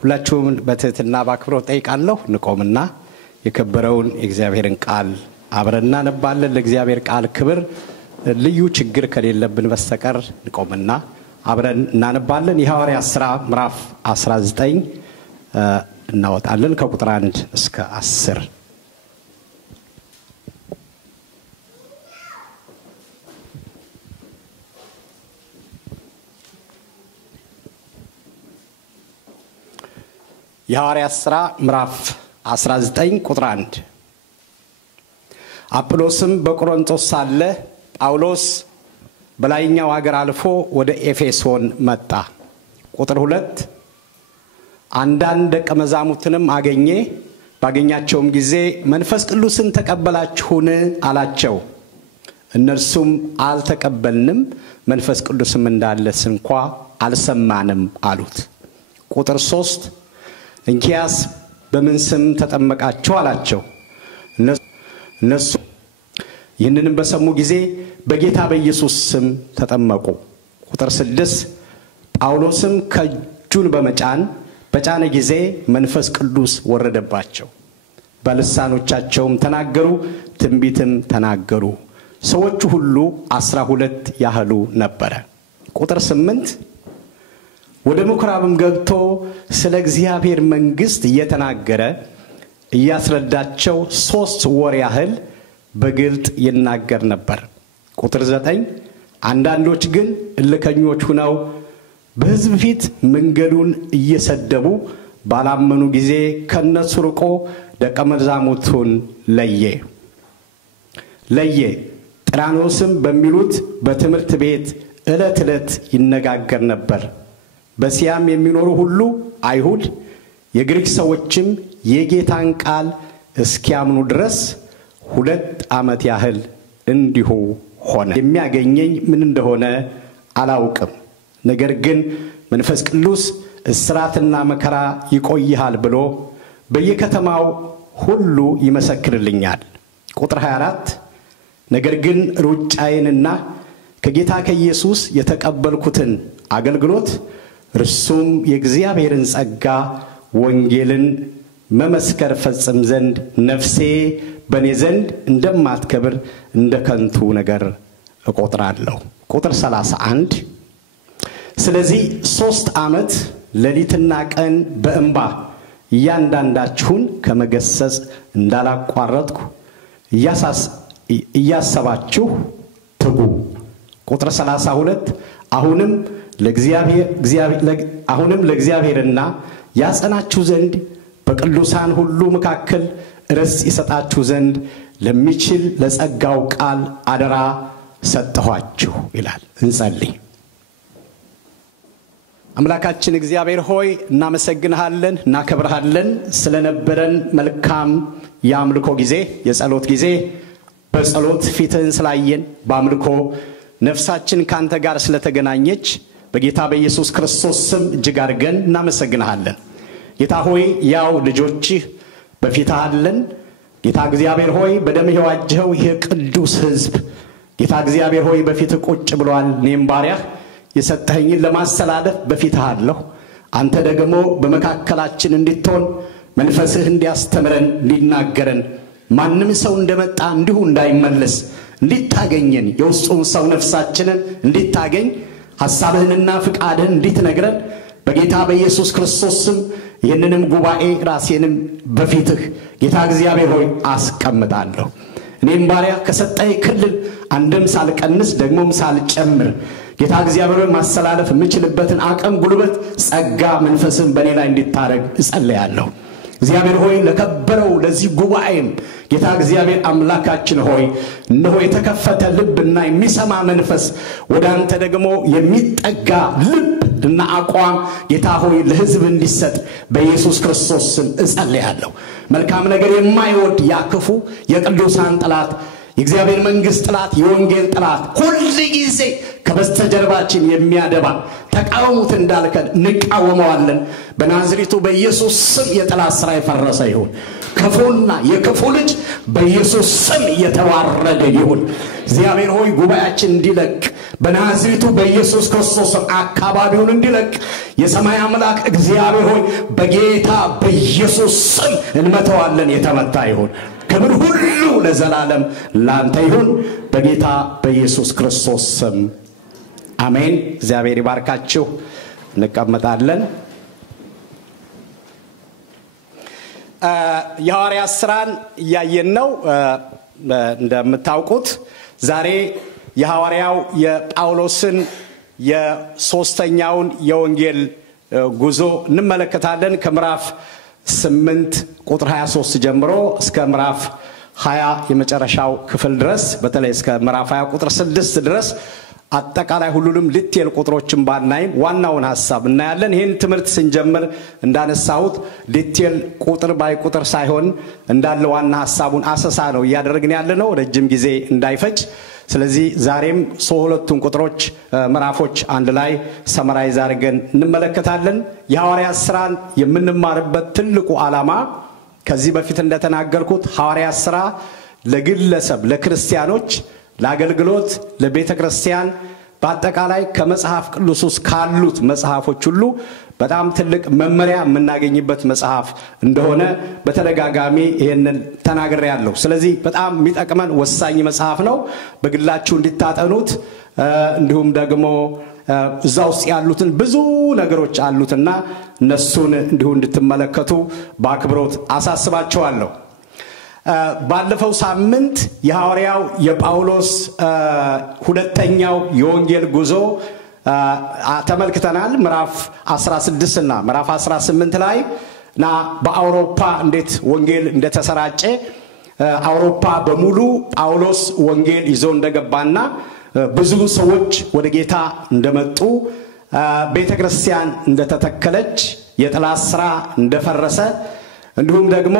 ሁላችሁም በትህትና ባክብሮት ጠይቃለሁ። ንቆምና የከበረውን የእግዚአብሔርን ቃል አብረን እናነባለን። ለእግዚአብሔር ቃል ክብር ልዩ ችግር ከሌለብን በስተቀር ንቆምና አብረን እናነባለን። የሐዋርያት ሥራ ምዕራፍ 19 እናወጣለን ከቁጥር 1 እስከ 10። የሐዋርያት ሥራ ምዕራፍ 19 ቁጥር 1 አጵሎስም በቆሮንቶስ ሳለ ጳውሎስ በላይኛው ሀገር አልፎ ወደ ኤፌሶን መጣ። ቁጥር 2 አንዳንድ ደቀ መዛሙርትንም ባገኛቸውም ጊዜ መንፈስ ቅዱስን ተቀበላችሁን አላቸው። እነርሱም አልተቀበልንም፣ መንፈስ ቅዱስም እንዳለስ እንኳ አልሰማንም አሉት። ቁጥር 3 እንኪያስ በምን ስም ተጠመቃችሁ አላቸው። እነሱ ይህንንም በሰሙ ጊዜ በጌታ በኢየሱስ ስም ተጠመቁ። ቁጥር 6 ጳውሎስም ከእጁን በጫነ ጊዜ መንፈስ ቅዱስ ወረደባቸው፣ በልሳኖቻቸውም ተናገሩ፣ ትንቢትም ተናገሩ። ሰዎቹ ሁሉ 12 ያህሉ ነበረ። ቁጥር 8 ወደ ምኩራብም ገብቶ ስለ እግዚአብሔር መንግሥት እየተናገረ እያስረዳቸው 3 ወር ያህል በግልጥ ይናገር ነበር። ቁጥር 9 አንዳንዶች ግን እልከኞች ሆነው በሕዝብ ፊት መንገዱን እየሰደቡ ባላመኑ ጊዜ ከነሱ ርቆ ደቀ መዛሙርቱን ለየ። ጥራኖስም በሚሉት በትምህርት ቤት ዕለት ይነጋገር ነበር። በሲያም የሚኖሩ ሁሉ አይሁድ የግሪክ ሰዎችም የጌታን ቃል እስኪያምኑ ድረስ 2 ዓመት ያህል እንዲሁ ሆነ። የሚያገኘኝ ምን እንደሆነ አላውቅም፣ ነገር ግን መንፈስ ቅዱስ እስራትና መከራ ይቆይሃል ብሎ በየከተማው ሁሉ ይመሰክርልኛል። ቁጥር 24 ነገር ግን ሩጫዬንና ከጌታ ከኢየሱስ የተቀበልኩትን አገልግሎት እርሱም የእግዚአብሔርን ጸጋ ወንጌልን መመስከር ፈጽም ዘንድ ነፍሴ በኔ ዘንድ እንደማትከብር እንደ ከንቱ ነገር እቆጥራለሁ። ቁጥር 31 ስለዚህ 3 ዓመት ሌሊትና ቀን በእንባ እያንዳንዳችሁን ከመገሰጽ እንዳላቋረጥኩ እያሰባችሁ ትጉ። ቁጥር 32 አሁንም ለእግዚአብሔርና ያጸናችሁ ዘንድ በቅዱሳን ሁሉ መካከል ርስት ይሰጣችሁ ዘንድ ለሚችል ለጸጋው ቃል አደራ ሰጠኋችሁ ይላል። እንጸልይ። አምላካችን እግዚአብሔር ሆይ እናመሰግንሃለን፣ እናከብርሃለን ስለነበረን መልካም የአምልኮ ጊዜ፣ የጸሎት ጊዜ። በጸሎት ፊትህን ስላየን፣ በአምልኮ ነፍሳችን ካንተ ጋር ስለተገናኘች በጌታ በኢየሱስ ክርስቶስ ስም እጅግ አድርገን እናመሰግንሃለን። ጌታ ሆይ ያው ልጆችህ በፊትህ አለን። ጌታ እግዚአብሔር ሆይ በደምህ የዋጀኸው ይህ ቅዱስ ሕዝብ ጌታ እግዚአብሔር ሆይ በፊትህ ቁጭ ብሏል። እኔም ባሪያህ የሰጠኸኝን ለማስተላለፍ በፊትህ አለሁ። አንተ ደግሞ በመካከላችን እንድትሆን መንፈስህ እንዲያስተምረን እንዲናገረን፣ ማንም ሰው እንደመጣ እንዲሁ እንዳይመለስ እንድታገኘን፣ የውስጡን ሰው ነፍሳችንን እንድታገኝ ሐሳብህንና ፍቃድህን እንድትነግረን በጌታ በኢየሱስ ክርስቶስ ስም ይህንንም ጉባኤ ራሴንም በፊትህ ጌታ እግዚአብሔር ሆይ አስቀምጣለሁ። እኔም ባሪያ ከሰጠኝ ክልል አንድም ሳልቀንስ ደግሞም ሳልጨምር ጌታ እግዚአብሔር ሆይ ማስተላለፍ የምችልበትን አቅም፣ ጉልበት፣ ጸጋ መንፈስን በእኔ ላይ እንድታረግ እጸልያለሁ። እግዚአብሔር ሆይ ለከበረው ለዚህ ጉባኤም ጌታ እግዚአብሔር አምላካችን ሆይ እነሆ የተከፈተ ልብና የሚሰማ መንፈስ ወደ አንተ ደግሞ የሚጠጋ ልብና አቋም ጌታ ሆይ ለሕዝብ እንዲሰጥ በኢየሱስ ክርስቶስ ስም እጸልያለሁ። መልካም ነገር የማይወድ ያክፉ የቅዱሳን ጠላት የእግዚአብሔር መንግስት ጥላት የወንጌል ጥላት ሁሉ ጊዜ ከበስተጀርባችን የሚያደባ ተቃውሙት እንዳልከን ንቃወመዋለን በናዝሬቱ በኢየሱስ ስም የጥላት ሥራ ይፈረሰ ይሁን ክፉና የክፉ ልጅ በኢየሱስ ስም የተዋረደ ይሁን እግዚአብሔር ሆይ ጉባኤያችን እንዲለቅ በናዝሬቱ በኢየሱስ ክርስቶስ አካባቢውን እንዲለቅ የሰማይ አምላክ እግዚአብሔር ሆይ በጌታ በኢየሱስ ስም እንመተዋለን የተመታ ይሁን ክብር ሁሉ ለዘላለም ላንተ ይሁን በጌታ በኢየሱስ ክርስቶስ ስም አሜን እግዚአብሔር ይባርካችሁ እንቀመጣለን የሐዋርያት ሥራን ያየን ነው እንደምታውቁት ዛሬ የሐዋርያው የጳውሎስን የሶስተኛውን የወንጌል ጉዞ እንመለከታለን ከምዕራፍ 8 ቁጥር 23 ጀምሮ እስከ ምዕራፍ 20 የመጨረሻው ክፍል ድረስ በተለይ እስከ ምዕራፍ 20 ቁጥር 6 ድረስ አጠቃላይ ሁሉንም ዲቴል ቁጥሮችን ባናይም ዋናውን ሐሳብ እናያለን ይሄን ትምህርት ስንጀምር እንዳነሳሁት ዲቴል ቁጥር ባይ ቁጥር ሳይሆን እንዳለ ዋና ሐሳቡን አሰሳ ነው ያደረግን ያለነው ረጅም ጊዜ እንዳይፈጅ ስለዚህ ዛሬም ሁለቱን ቁጥሮች ምዕራፎች አንድ ላይ ሰመራይዝ አድርገን እንመለከታለን የሐዋርያት ሥራን የምንማርበት ትልቁ ዓላማ ከዚህ በፊት እንደተናገርኩት ሐዋርያት ሥራ ለግለሰብ ለክርስቲያኖች ለአገልግሎት ለቤተክርስቲያን በአጠቃላይ ከመጽሐፍ ቅዱስ ውስጥ ካሉት መጽሐፎች ሁሉ በጣም ትልቅ መመሪያ የምናገኝበት መጽሐፍ እንደሆነ በተደጋጋሚ ይሄንን ተናግሬያለሁ ስለዚህ በጣም የሚጠቅመን ወሳኝ መጽሐፍ ነው በግላችሁ እንድታጠኑት እንዲሁም ደግሞ እዛው ውስጥ ያሉትን ብዙ ነገሮች አሉትና እነሱን እንዲሁ እንድትመለከቱ በአክብሮት አሳስባችኋለሁ ባለፈው ሳምንት የሐዋርያው የጳውሎስ ሁለተኛው የወንጌል ጉዞ ተመልክተናል ምዕራፍ 16 እና ምዕራፍ 18 ላይ ና በአውሮፓ እንዴት ወንጌል እንደተሰራጨ አውሮፓ በሙሉ ጳውሎስ ወንጌል ይዞ እንደገባና ብዙ ሰዎች ወደ ጌታ እንደመጡ ቤተክርስቲያን እንደተተከለች የጥላት ሥራ እንደፈረሰ እንዲሁም ደግሞ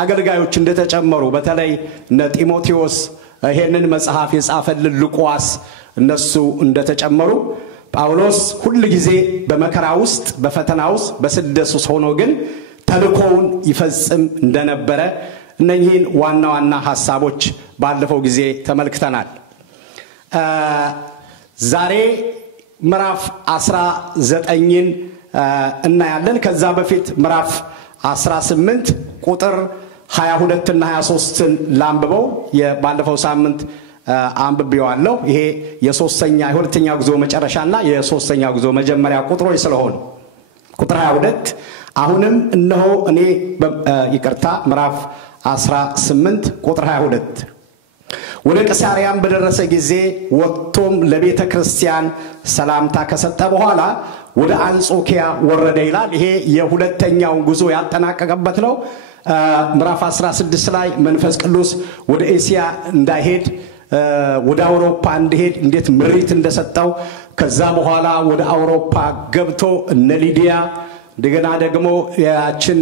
አገልጋዮች እንደተጨመሩ በተለይ ጢሞቴዎስ ይሄንን መጽሐፍ የጻፈልን ሉቃስ እነሱ እንደተጨመሩ ጳውሎስ ሁሉ ጊዜ በመከራ ውስጥ በፈተና ውስጥ በስደት ውስጥ ሆኖ ግን ተልኮውን ይፈጽም እንደነበረ እነኚህን ዋና ዋና ሐሳቦች ባለፈው ጊዜ ተመልክተናል ዛሬ ምዕራፍ 19ን እናያለን ከዛ በፊት ምዕራፍ 18 ቁጥር 22 እና 23ን ላንብበው የባለፈው ሳምንት አንብቤዋለሁ ይሄ የሁለተኛ ጉዞ መጨረሻና የሶስተኛ ጉዞ መጀመሪያ ቁጥሮች ስለሆኑ ቁጥር 22 አሁንም እነሆ እኔ ይቅርታ ምዕራፍ 18 ቁጥር 22 ወደ ቂሳርያም በደረሰ ጊዜ ወጥቶም ለቤተ ክርስቲያን ሰላምታ ከሰጠ በኋላ ወደ አንጾኪያ ወረደ ይላል ይሄ የሁለተኛው ጉዞ ያጠናቀቀበት ነው ምዕራፍ 16 ላይ መንፈስ ቅዱስ ወደ እስያ እንዳይሄድ ወደ አውሮፓ እንዲሄድ እንዴት ምሪት እንደሰጠው ከዛ በኋላ ወደ አውሮፓ ገብቶ እነ ሊዲያ እንደገና ደግሞ ያችን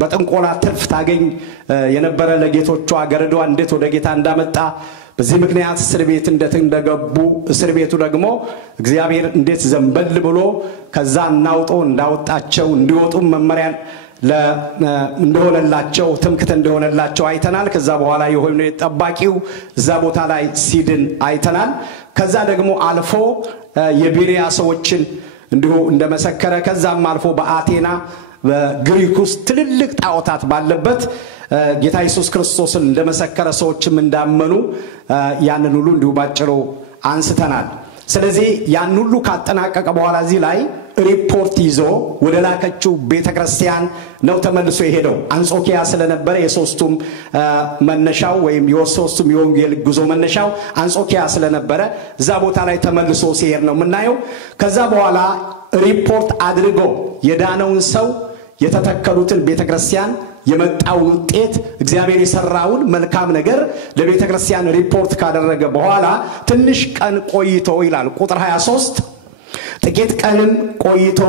በጥንቆላ ትርፍ ታገኝ የነበረ ለጌቶቿ ገረዷ እንዴት ወደ ጌታ እንዳመጣ በዚህ ምክንያት እስር ቤት እንደገቡ እስር ቤቱ ደግሞ እግዚአብሔር እንዴት ዘንበል ብሎ ከዛ እናውጦ እንዳወጣቸው እንዲወጡ መመሪያ እንደሆነላቸው ትምክት እንደሆነላቸው አይተናል ከዛ በኋላ የሆነ ጠባቂው እዛ ቦታ ላይ ሲድን አይተናል ከዛ ደግሞ አልፎ የቢሪያ ሰዎችን እንዲሁ እንደመሰከረ ከዛም አልፎ በአቴና በግሪክ ውስጥ ትልልቅ ጣዖታት ባለበት ጌታ ኢየሱስ ክርስቶስን እንደመሰከረ ሰዎችም እንዳመኑ ያንን ሁሉ እንዲሁ ባጭሩ አንስተናል ስለዚህ ያን ሁሉ ካጠናቀቀ በኋላ እዚህ ላይ ሪፖርት ይዞ ወደ ላከችው ቤተክርስቲያን ነው ተመልሶ የሄደው አንጾኪያ ስለነበረ የሶስቱም መነሻው ወይም የሶስቱም የወንጌል ጉዞ መነሻው አንጾኪያ ስለነበረ እዛ ቦታ ላይ ተመልሶ ሲሄድ ነው የምናየው ከዛ በኋላ ሪፖርት አድርጎ የዳነውን ሰው የተተከሉትን ቤተክርስቲያን የመጣው ውጤት እግዚአብሔር የሰራውን መልካም ነገር ለቤተክርስቲያን ሪፖርት ካደረገ በኋላ ትንሽ ቀን ቆይቶ ይላል ቁጥር 23 ጥቂት ቀንም ቆይቶ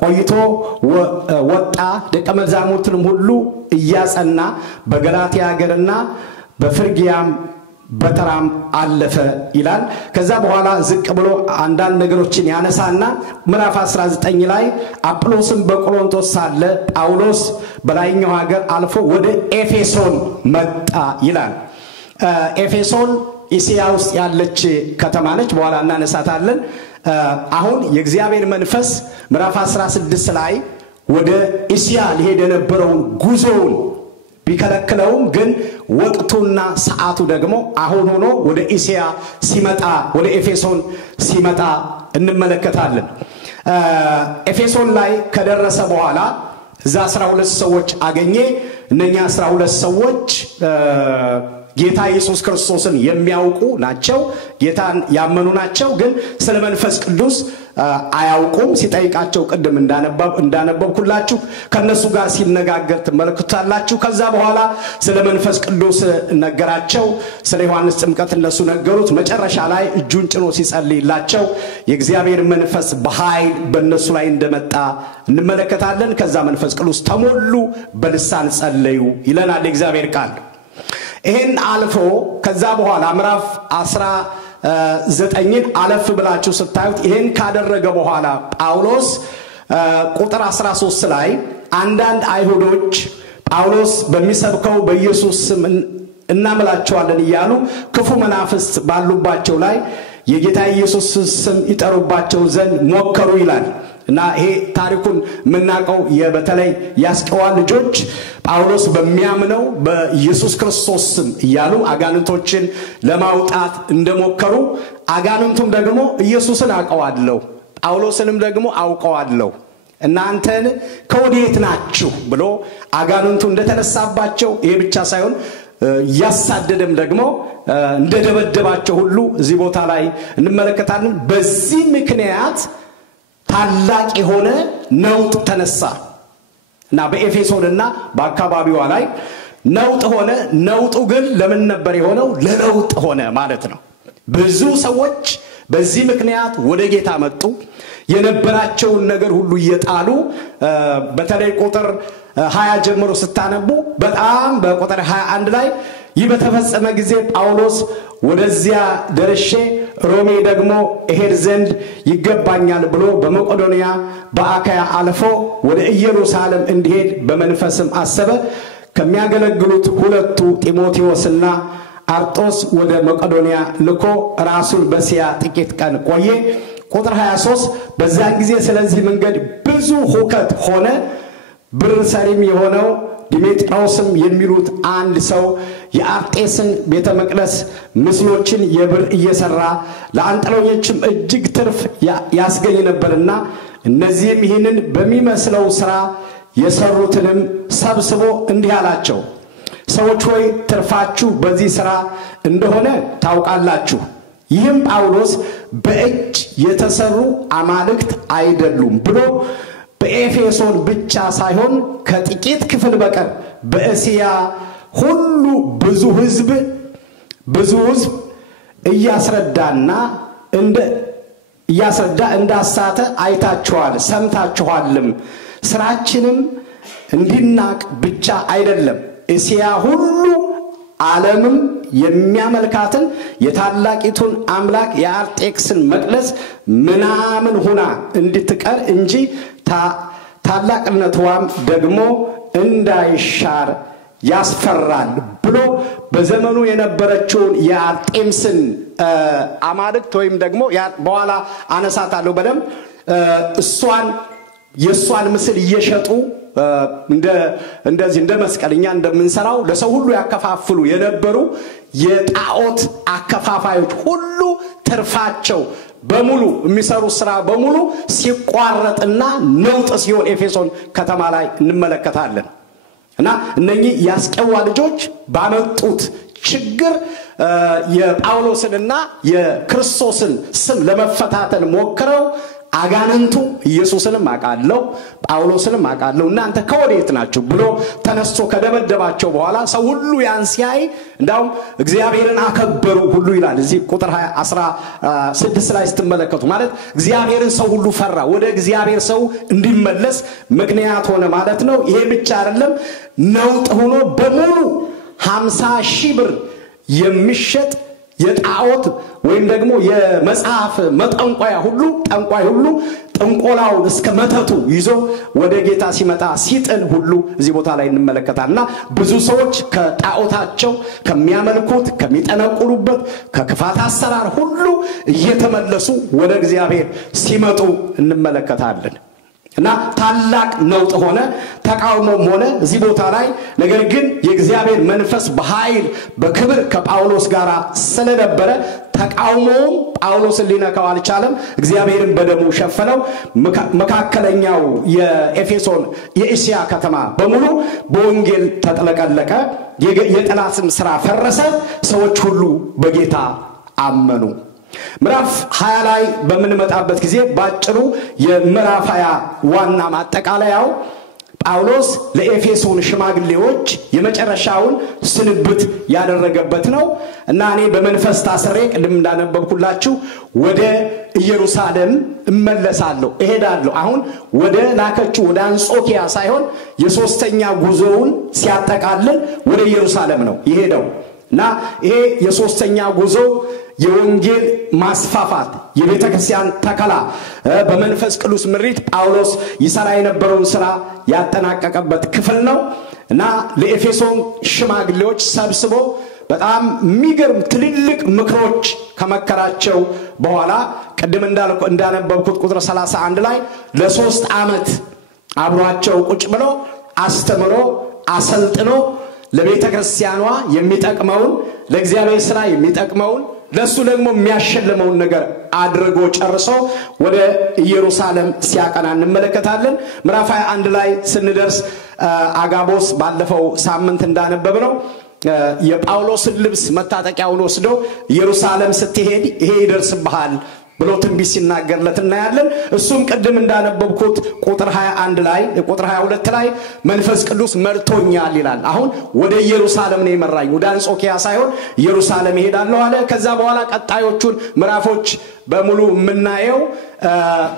ቆይቶ ወጣ ደቀ መዛሙርቱንም ሁሉ እያጸና በገላትያ ሀገርና በፍርግያም በተራም አለፈ ይላል። ከዛ በኋላ ዝቅ ብሎ አንዳንድ ነገሮችን ያነሳና ምዕራፍ 19 ላይ አጵሎስም በቆሮንቶስ ሳለ ጳውሎስ በላይኛው ሀገር አልፎ ወደ ኤፌሶን መጣ ይላል። ኤፌሶን እስያ ውስጥ ያለች ከተማ ነች። በኋላ እናነሳታለን። አሁን የእግዚአብሔር መንፈስ ምዕራፍ 16 ላይ ወደ እስያ ሊሄድ የነበረውን ጉዞውን ቢከለክለውም ግን ወቅቱና ሰዓቱ ደግሞ አሁን ሆኖ ወደ እስያ ሲመጣ ወደ ኤፌሶን ሲመጣ እንመለከታለን። ኤፌሶን ላይ ከደረሰ በኋላ እዛ 12 ሰዎች አገኘ። እነኛ 12 ሰዎች ጌታ ኢየሱስ ክርስቶስን የሚያውቁ ናቸው። ጌታን ያመኑ ናቸው። ግን ስለ መንፈስ ቅዱስ አያውቁም። ሲጠይቃቸው ቀደም እንዳነበብኩላችሁ ከነሱ ጋር ሲነጋገር ተመልክታላችሁ። ከዛ በኋላ ስለ መንፈስ ቅዱስ ነገራቸው። ስለ ዮሐንስ ጥምቀት እነሱ ነገሩት። መጨረሻ ላይ እጁን ጭኖ ሲጸልይላቸው የእግዚአብሔር መንፈስ በኃይል በእነሱ ላይ እንደመጣ እንመለከታለን። ከዛ መንፈስ ቅዱስ ተሞሉ፣ በልሳን ጸለዩ ይለናል የእግዚአብሔር ቃል። ይሄን አልፎ ከዛ በኋላ ምዕራፍ 19 አለፍ ብላችሁ ስታዩት ይሄን ካደረገ በኋላ ጳውሎስ ቁጥር 13 ላይ አንዳንድ አይሁዶች ጳውሎስ በሚሰብከው በኢየሱስ ስም እናምላቸዋለን እያሉ ክፉ መናፍስት ባሉባቸው ላይ የጌታ ኢየሱስ ስም ይጠሩባቸው ዘንድ ሞከሩ ይላል። እና ይሄ ታሪኩን ምናቀው በተለይ ያስቀዋ ልጆች ጳውሎስ በሚያምነው በኢየሱስ ክርስቶስ ስም ይያሉ አጋንንቶችን ለማውጣት እንደሞከሩ አጋንንቱም ደግሞ ኢየሱስን አውቀዋለሁ ጳውሎስንም ደግሞ አውቀዋለሁ እናንተን ከወዴት ናችሁ ብሎ አጋንንቱ እንደተነሳባቸው ይሄ ብቻ ሳይሆን ያሳደደም ደግሞ እንደደበደባቸው ሁሉ እዚህ ቦታ ላይ እንመለከታለን። በዚህ ምክንያት ታላቅ የሆነ ነውጥ ተነሳ እና በኤፌሶንና በአካባቢዋ ላይ ነውጥ ሆነ። ነውጡ ግን ለምን ነበር የሆነው? ለነውጥ ሆነ ማለት ነው። ብዙ ሰዎች በዚህ ምክንያት ወደ ጌታ መጡ። የነበራቸውን ነገር ሁሉ እየጣሉ በተለይ ቁጥር 20 ጀምሮ ስታነቡ በጣም በቁጥር 21 ላይ ይበተፈጸመ ጊዜ ጳውሎስ ወደዚያ ደርሼ ሮሜ ደግሞ እሄድ ዘንድ ይገባኛል ብሎ በመቄዶንያ በአካያ አልፎ ወደ ኢየሩሳሌም እንዲሄድ በመንፈስም አሰበ። ከሚያገለግሉት ሁለቱ ጢሞቴዎስና አርጦስ ወደ መቄዶንያ ልኮ ራሱን በእስያ ጥቂት ቀን ቆየ። ቁጥር 23 በዛን ጊዜ ስለዚህ መንገድ ብዙ ሁከት ሆነ። ብር ሰሪም የሆነው ዲሜጥሮስም የሚሉት አንድ ሰው የአርጤስን ቤተ መቅደስ ምስሎችን የብር እየሰራ ለአንጥረኞችም እጅግ ትርፍ ያስገኝ ነበርና እነዚህም ይህንን በሚመስለው ሥራ የሰሩትንም ሰብስቦ እንዲህ አላቸው፣ ሰዎች ሆይ ትርፋችሁ በዚህ ሥራ እንደሆነ ታውቃላችሁ። ይህም ጳውሎስ በእጅ የተሰሩ አማልክት አይደሉም ብሎ በኤፌሶን ብቻ ሳይሆን ከጥቂት ክፍል በቀር በእስያ ሁሉ ብዙ ሕዝብ እያስረዳ እንዳሳተ አይታችኋል ሰምታችኋልም። ስራችንም እንዲናቅ ብቻ አይደለም እስያ ሁሉ ዓለምም የሚያመልካትን የታላቂቱን አምላክ የአርጤክስን መቅደስ ምናምን ሆና እንድትቀር እንጂ ታላቅነቷም ደግሞ እንዳይሻር ያስፈራል ብሎ በዘመኑ የነበረችውን የአርጤምስን አማልክት ወይም ደግሞ በኋላ አነሳታለሁ በደም የሷን ምስል እየሸጡ እንደዚህ እንደ መስቀልኛ እንደምንሰራው ለሰው ሁሉ ያከፋፍሉ የነበሩ የጣዖት አከፋፋዮች ሁሉ ትርፋቸው በሙሉ የሚሰሩ ስራ በሙሉ ሲቋረጥና ነውጥ ሲሆን ኤፌሶን ከተማ ላይ እንመለከታለን። እና እነኚህ ያስቀዋ ልጆች ባመጡት ችግር የጳውሎስንና የክርስቶስን ስም ለመፈታተን ሞክረው አጋንንቱ ኢየሱስንም አቃለው ጳውሎስንም አቃለው እናንተ ከወዴት ናችሁ ብሎ ተነስቶ ከደበደባቸው በኋላ ሰው ሁሉ ያን ሲያይ እንዳውም እግዚአብሔርን አከበሩ ሁሉ ይላል እዚህ ቁጥር 16 ላይ ስትመለከቱ ማለት እግዚአብሔርን ሰው ሁሉ ፈራ ወደ እግዚአብሔር ሰው እንዲመለስ ምክንያት ሆነ ማለት ነው ይሄ ብቻ አይደለም ነውጥ ሆኖ በሙሉ 50,000 ብር የሚሸጥ የጣዖት ወይም ደግሞ የመጽሐፍ መጠንቋያ ሁሉ ጠንቋይ ሁሉ ጥንቆላውን እስከ መተቱ ይዞ ወደ ጌታ ሲመጣ ሲጥል ሁሉ እዚህ ቦታ ላይ እንመለከታልና ብዙ ሰዎች ከጣዖታቸው ከሚያመልኩት ከሚጠነቁሉበት ከክፋት አሰራር ሁሉ እየተመለሱ ወደ እግዚአብሔር ሲመጡ እንመለከታለን እና ታላቅ ነውጥ ሆነ ተቃውሞም ሆነ እዚህ ቦታ ላይ ነገር ግን የእግዚአብሔር መንፈስ በኃይል በክብር ከጳውሎስ ጋር ስለነበረ ተቃውሞው ጳውሎስን ሊነካው አልቻለም እግዚአብሔርን በደሙ ሸፈነው መካከለኛው የኤፌሶን የኤሲያ ከተማ በሙሉ በወንጌል ተጥለቀለቀ የጠላትም ሥራ ፈረሰ ሰዎች ሁሉ በጌታ አመኑ ምዕራፍ 20 ላይ በመንመጣበት ጊዜ ባጭሩ የምዕራፍ 20 ዋና ማጠቃለያው ጳውሎስ ለኤፌሶን ሽማግሌዎች የመጨረሻውን ስንብት ያደረገበት ነው እና እኔ በመንፈስ ታስሬ ቅድም እንዳነበብኩላችሁ ወደ ኢየሩሳሌም እመለሳለሁ እሄዳለሁ አሁን ወደ ላከችው ወደ አንጾኪያ ሳይሆን የሶስተኛ ጉዞውን ሲያጠቃልል ወደ ኢየሩሳሌም ነው ይሄዳው እና ይሄ የሶስተኛ ጉዞ የወንጌል ማስፋፋት የቤተክርስቲያን ተከላ በመንፈስ ቅዱስ ምሪት ጳውሎስ ይሰራ የነበረውን ሥራ ያጠናቀቀበት ክፍል ነው እና ለኤፌሶን ሽማግሌዎች ሰብስቦ በጣም የሚገርም ትልልቅ ምክሮች ከመከራቸው በኋላ ቅድም እንዳነበብኩት ቁጥር 31 ላይ ለ3 ዓመት አብሯቸው ቁጭ ብሎ አስተምሮ አሰልጥኖ ለቤተክርስቲያኗ የሚጠቅመውን ለእግዚአብሔር ሥራ የሚጠቅመውን ለሱ ደግሞ የሚያሸልመውን ነገር አድርጎ ጨርሶ ወደ ኢየሩሳሌም ሲያቀና እንመለከታለን ምዕራፍ 21 ላይ ስንደርስ አጋቦስ ባለፈው ሳምንት እንዳነበብነው የጳውሎስን ልብስ መታጠቂያውን ወስዶ ኢየሩሳሌም ስትሄድ ይሄ ይደርስብሃል ብሎ ትንቢት ሲናገርለት እናያለን እሱም ቅድም እንዳነበብኩት ቁጥር 21 ላይ ቁጥር 22 ላይ መንፈስ ቅዱስ መርቶኛል ይላል አሁን ወደ ኢየሩሳሌም ነው የመራኝ ወደ አንጾኪያ ሳይሆን ኢየሩሳሌም ይሄዳለሁ አለ ከዛ በኋላ ቀጣዮቹን ምዕራፎች በሙሉ ምናየው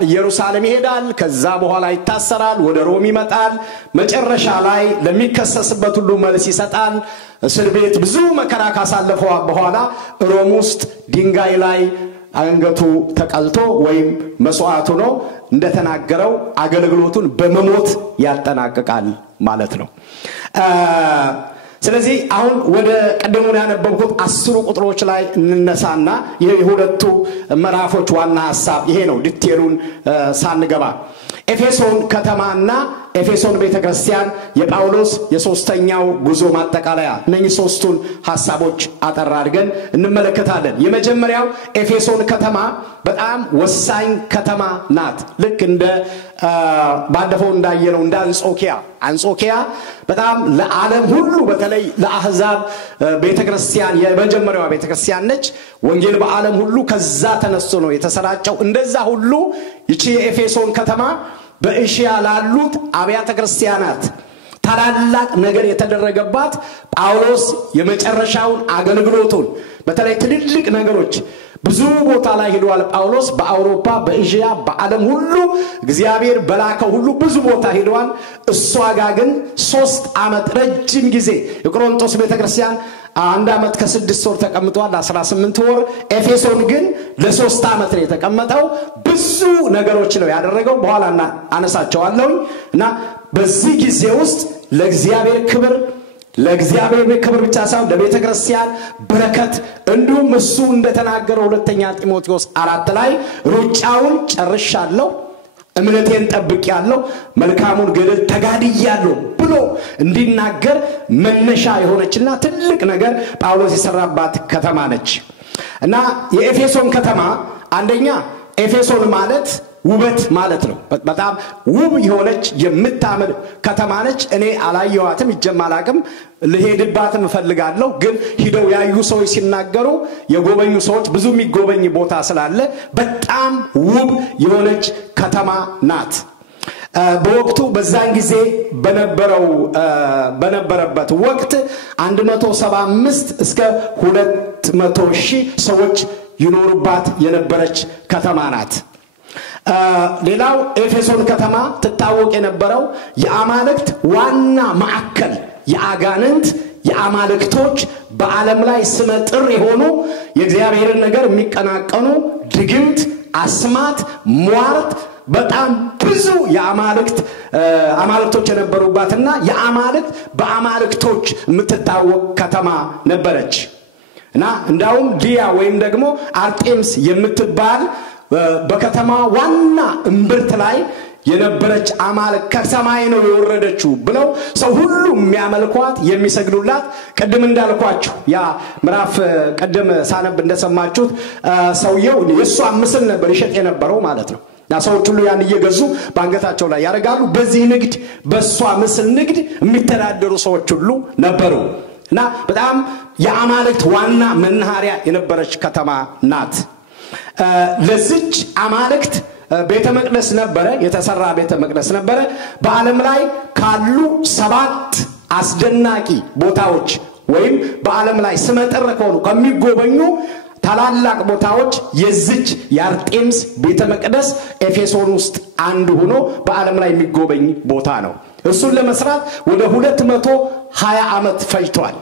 ኢየሩሳሌም ይሄዳል ከዛ በኋላ ይታሰራል ወደ ሮም ይመጣል መጨረሻ ላይ ለሚከሰስበት ሁሉ መልስ ይሰጣል እስር ቤት ብዙ መከራ ካሳለፈው በኋላ ሮም ውስጥ ድንጋይ ላይ አንገቱ ተቀልቶ ወይም መስዋዕቱ ነው እንደተናገረው አገልግሎቱን በመሞት ያጠናቀቃል ማለት ነው ስለዚህ አሁን ወደ ቀደሙን ያነበብኩት 10 ቁጥሮች ላይ እንነሳና የሁለቱ ምዕራፎች ዋና ሐሳብ ይሄ ነው ዲቴሉን ሳንገባ ኤፌሶን ከተማና ኤፌሶን ቤተክርስቲያን የጳውሎስ የሶስተኛው ጉዞ ማጠቃለያ እነኚህ ሶስቱን ሐሳቦች አጠራ አድርገን እንመለከታለን የመጀመሪያው ኤፌሶን ከተማ በጣም ወሳኝ ከተማ ናት ልክ እንደ ባለፈው እንዳየነው እንደ አንጾኪያ በጣም ለዓለም ሁሉ በተለይ ለአህዛብ ቤተክርስቲያን የመጀመሪያዋ ቤተክርስቲያን ነች ወንጌል በዓለም ሁሉ ከዛ ተነስቶ ነው የተሰራጨው እንደዛ ሁሉ ይቺ የኤፌሶን ከተማ በእስያ ላሉት አብያተ ክርስቲያናት ታላላቅ ነገር የተደረገባት ጳውሎስ የመጨረሻውን አገልግሎቱን በተለይ ትልልቅ ነገሮች ብዙ ቦታ ላይ ሄዷል ጳውሎስ በአውሮፓ በእስያ በዓለም ሁሉ እግዚአብሔር በላከው ሁሉ ብዙ ቦታ ሄዷል እሷ ጋር ግን 3 ዓመት ረጅም ጊዜ የቆሮንቶስ ቤተክርስቲያን 1 ዓመት ከ6 ወር ተቀምጧል 18 ወር ኤፌሶን ግን ለ3 ዓመት ነው የተቀመጠው ብዙ ነገሮች ነው ያደረገው በኋላና አነሳቸዋለሁና በዚህ ጊዜ ውስጥ ለእግዚአብሔር ክብር ብቻ ሳይሆን ለቤተክርስቲያን በረከት እንዲሁም እሱ እንደተናገረው ሁለተኛ ጢሞቴዎስ 4 ላይ ሩጫውን ጨርሻለሁ እምነቴን ጠብቄያለሁ መልካሙን ገድል ተጋድያለሁ ብሎ እንዲናገር መነሻ የሆነችና ትልቅ ነገር ጳውሎስ የሰራባት ከተማ ነች እና የኤፌሶን ከተማ አንደኛ ኤፌሶን ማለት ውበት ማለት ነው በጣም ውብ የሆነች የምታምር ከተማ ነች እኔ አላየዋትም ይጀማላቅም ለሄድባትም ፈልጋለሁ ግን ሂደው ያዩ ሰዎች ሲናገሩ የጎበኙ ሰዎች ብዙ የሚጎበኝ ቦታ ስላለ በጣም ውብ የሆነች ከተማ ናት በወቅቱ በዛን ጊዜ በነበረበት ወቅት 175 እስከ 200,000 ሰዎች ይኖሩባት የነበረች ከተማ ናት ሌላው ኤፌሶን ከተማ ተታወቀ የነበረው የአማልክት ዋና ማዕከል የአጋንንት የአማልክቶች በዓለም ላይ ስመጥር የሆኑ የእግዚአብሔርን ነገር የሚቀናቀኑ ድግምት አስማት ሟርት በጣም ብዙ የአማልክቶች የነበሩባትና የአማልክት በአማልክቶች የምትታወቅ ከተማ ነበረች እና እንዳውም ዲያ ወይም ደግሞ አርጤምስ የምትባል በከተማ ዋና እምብርት ላይ የነበረች አማልክት ከሰማይ ነው የወረደችው ብለው ሰው ሁሉ የሚያመልኳት የሚሰግዱላት ቀደም እንዳልኳችሁ ያ ምዕራፍ ቀደም ሳነብ እንደሰማችሁት ሰውየው የሷ ምስል ነበር ይሸጥ የነበረው ማለት ነው ያ ሰዎች ሁሉ ያን እየገዙ ባንገታቸው ላይ ያረጋሉ በዚህ ንግድ በሷ ምስል ንግድ የሚተዳደሩ ሰዎች ሁሉ ነበሩ እና በጣም የአማልክት ዋና መናኸሪያ የነበረች ከተማ ናት ለዚች አማልክት ቤተ መቅደስ ነበረ የተሰራ ቤተ መቅደስ ነበረ በዓለም ላይ ካሉ 7 አስደናቂ ቦታዎች ወይም በዓለም ላይ ስመጥር ከሆኑ ከሚጎበኙ ታላላቅ ቦታዎች የዚች የአርጤምስ ቤተ መቅደስ ኤፌሶን ውስጥ አንዱ ሆኖ በዓለም ላይ የሚጎበኝ ቦታ ነው እሱን ለመስራት ወደ 220 ዓመት ፈጅቷል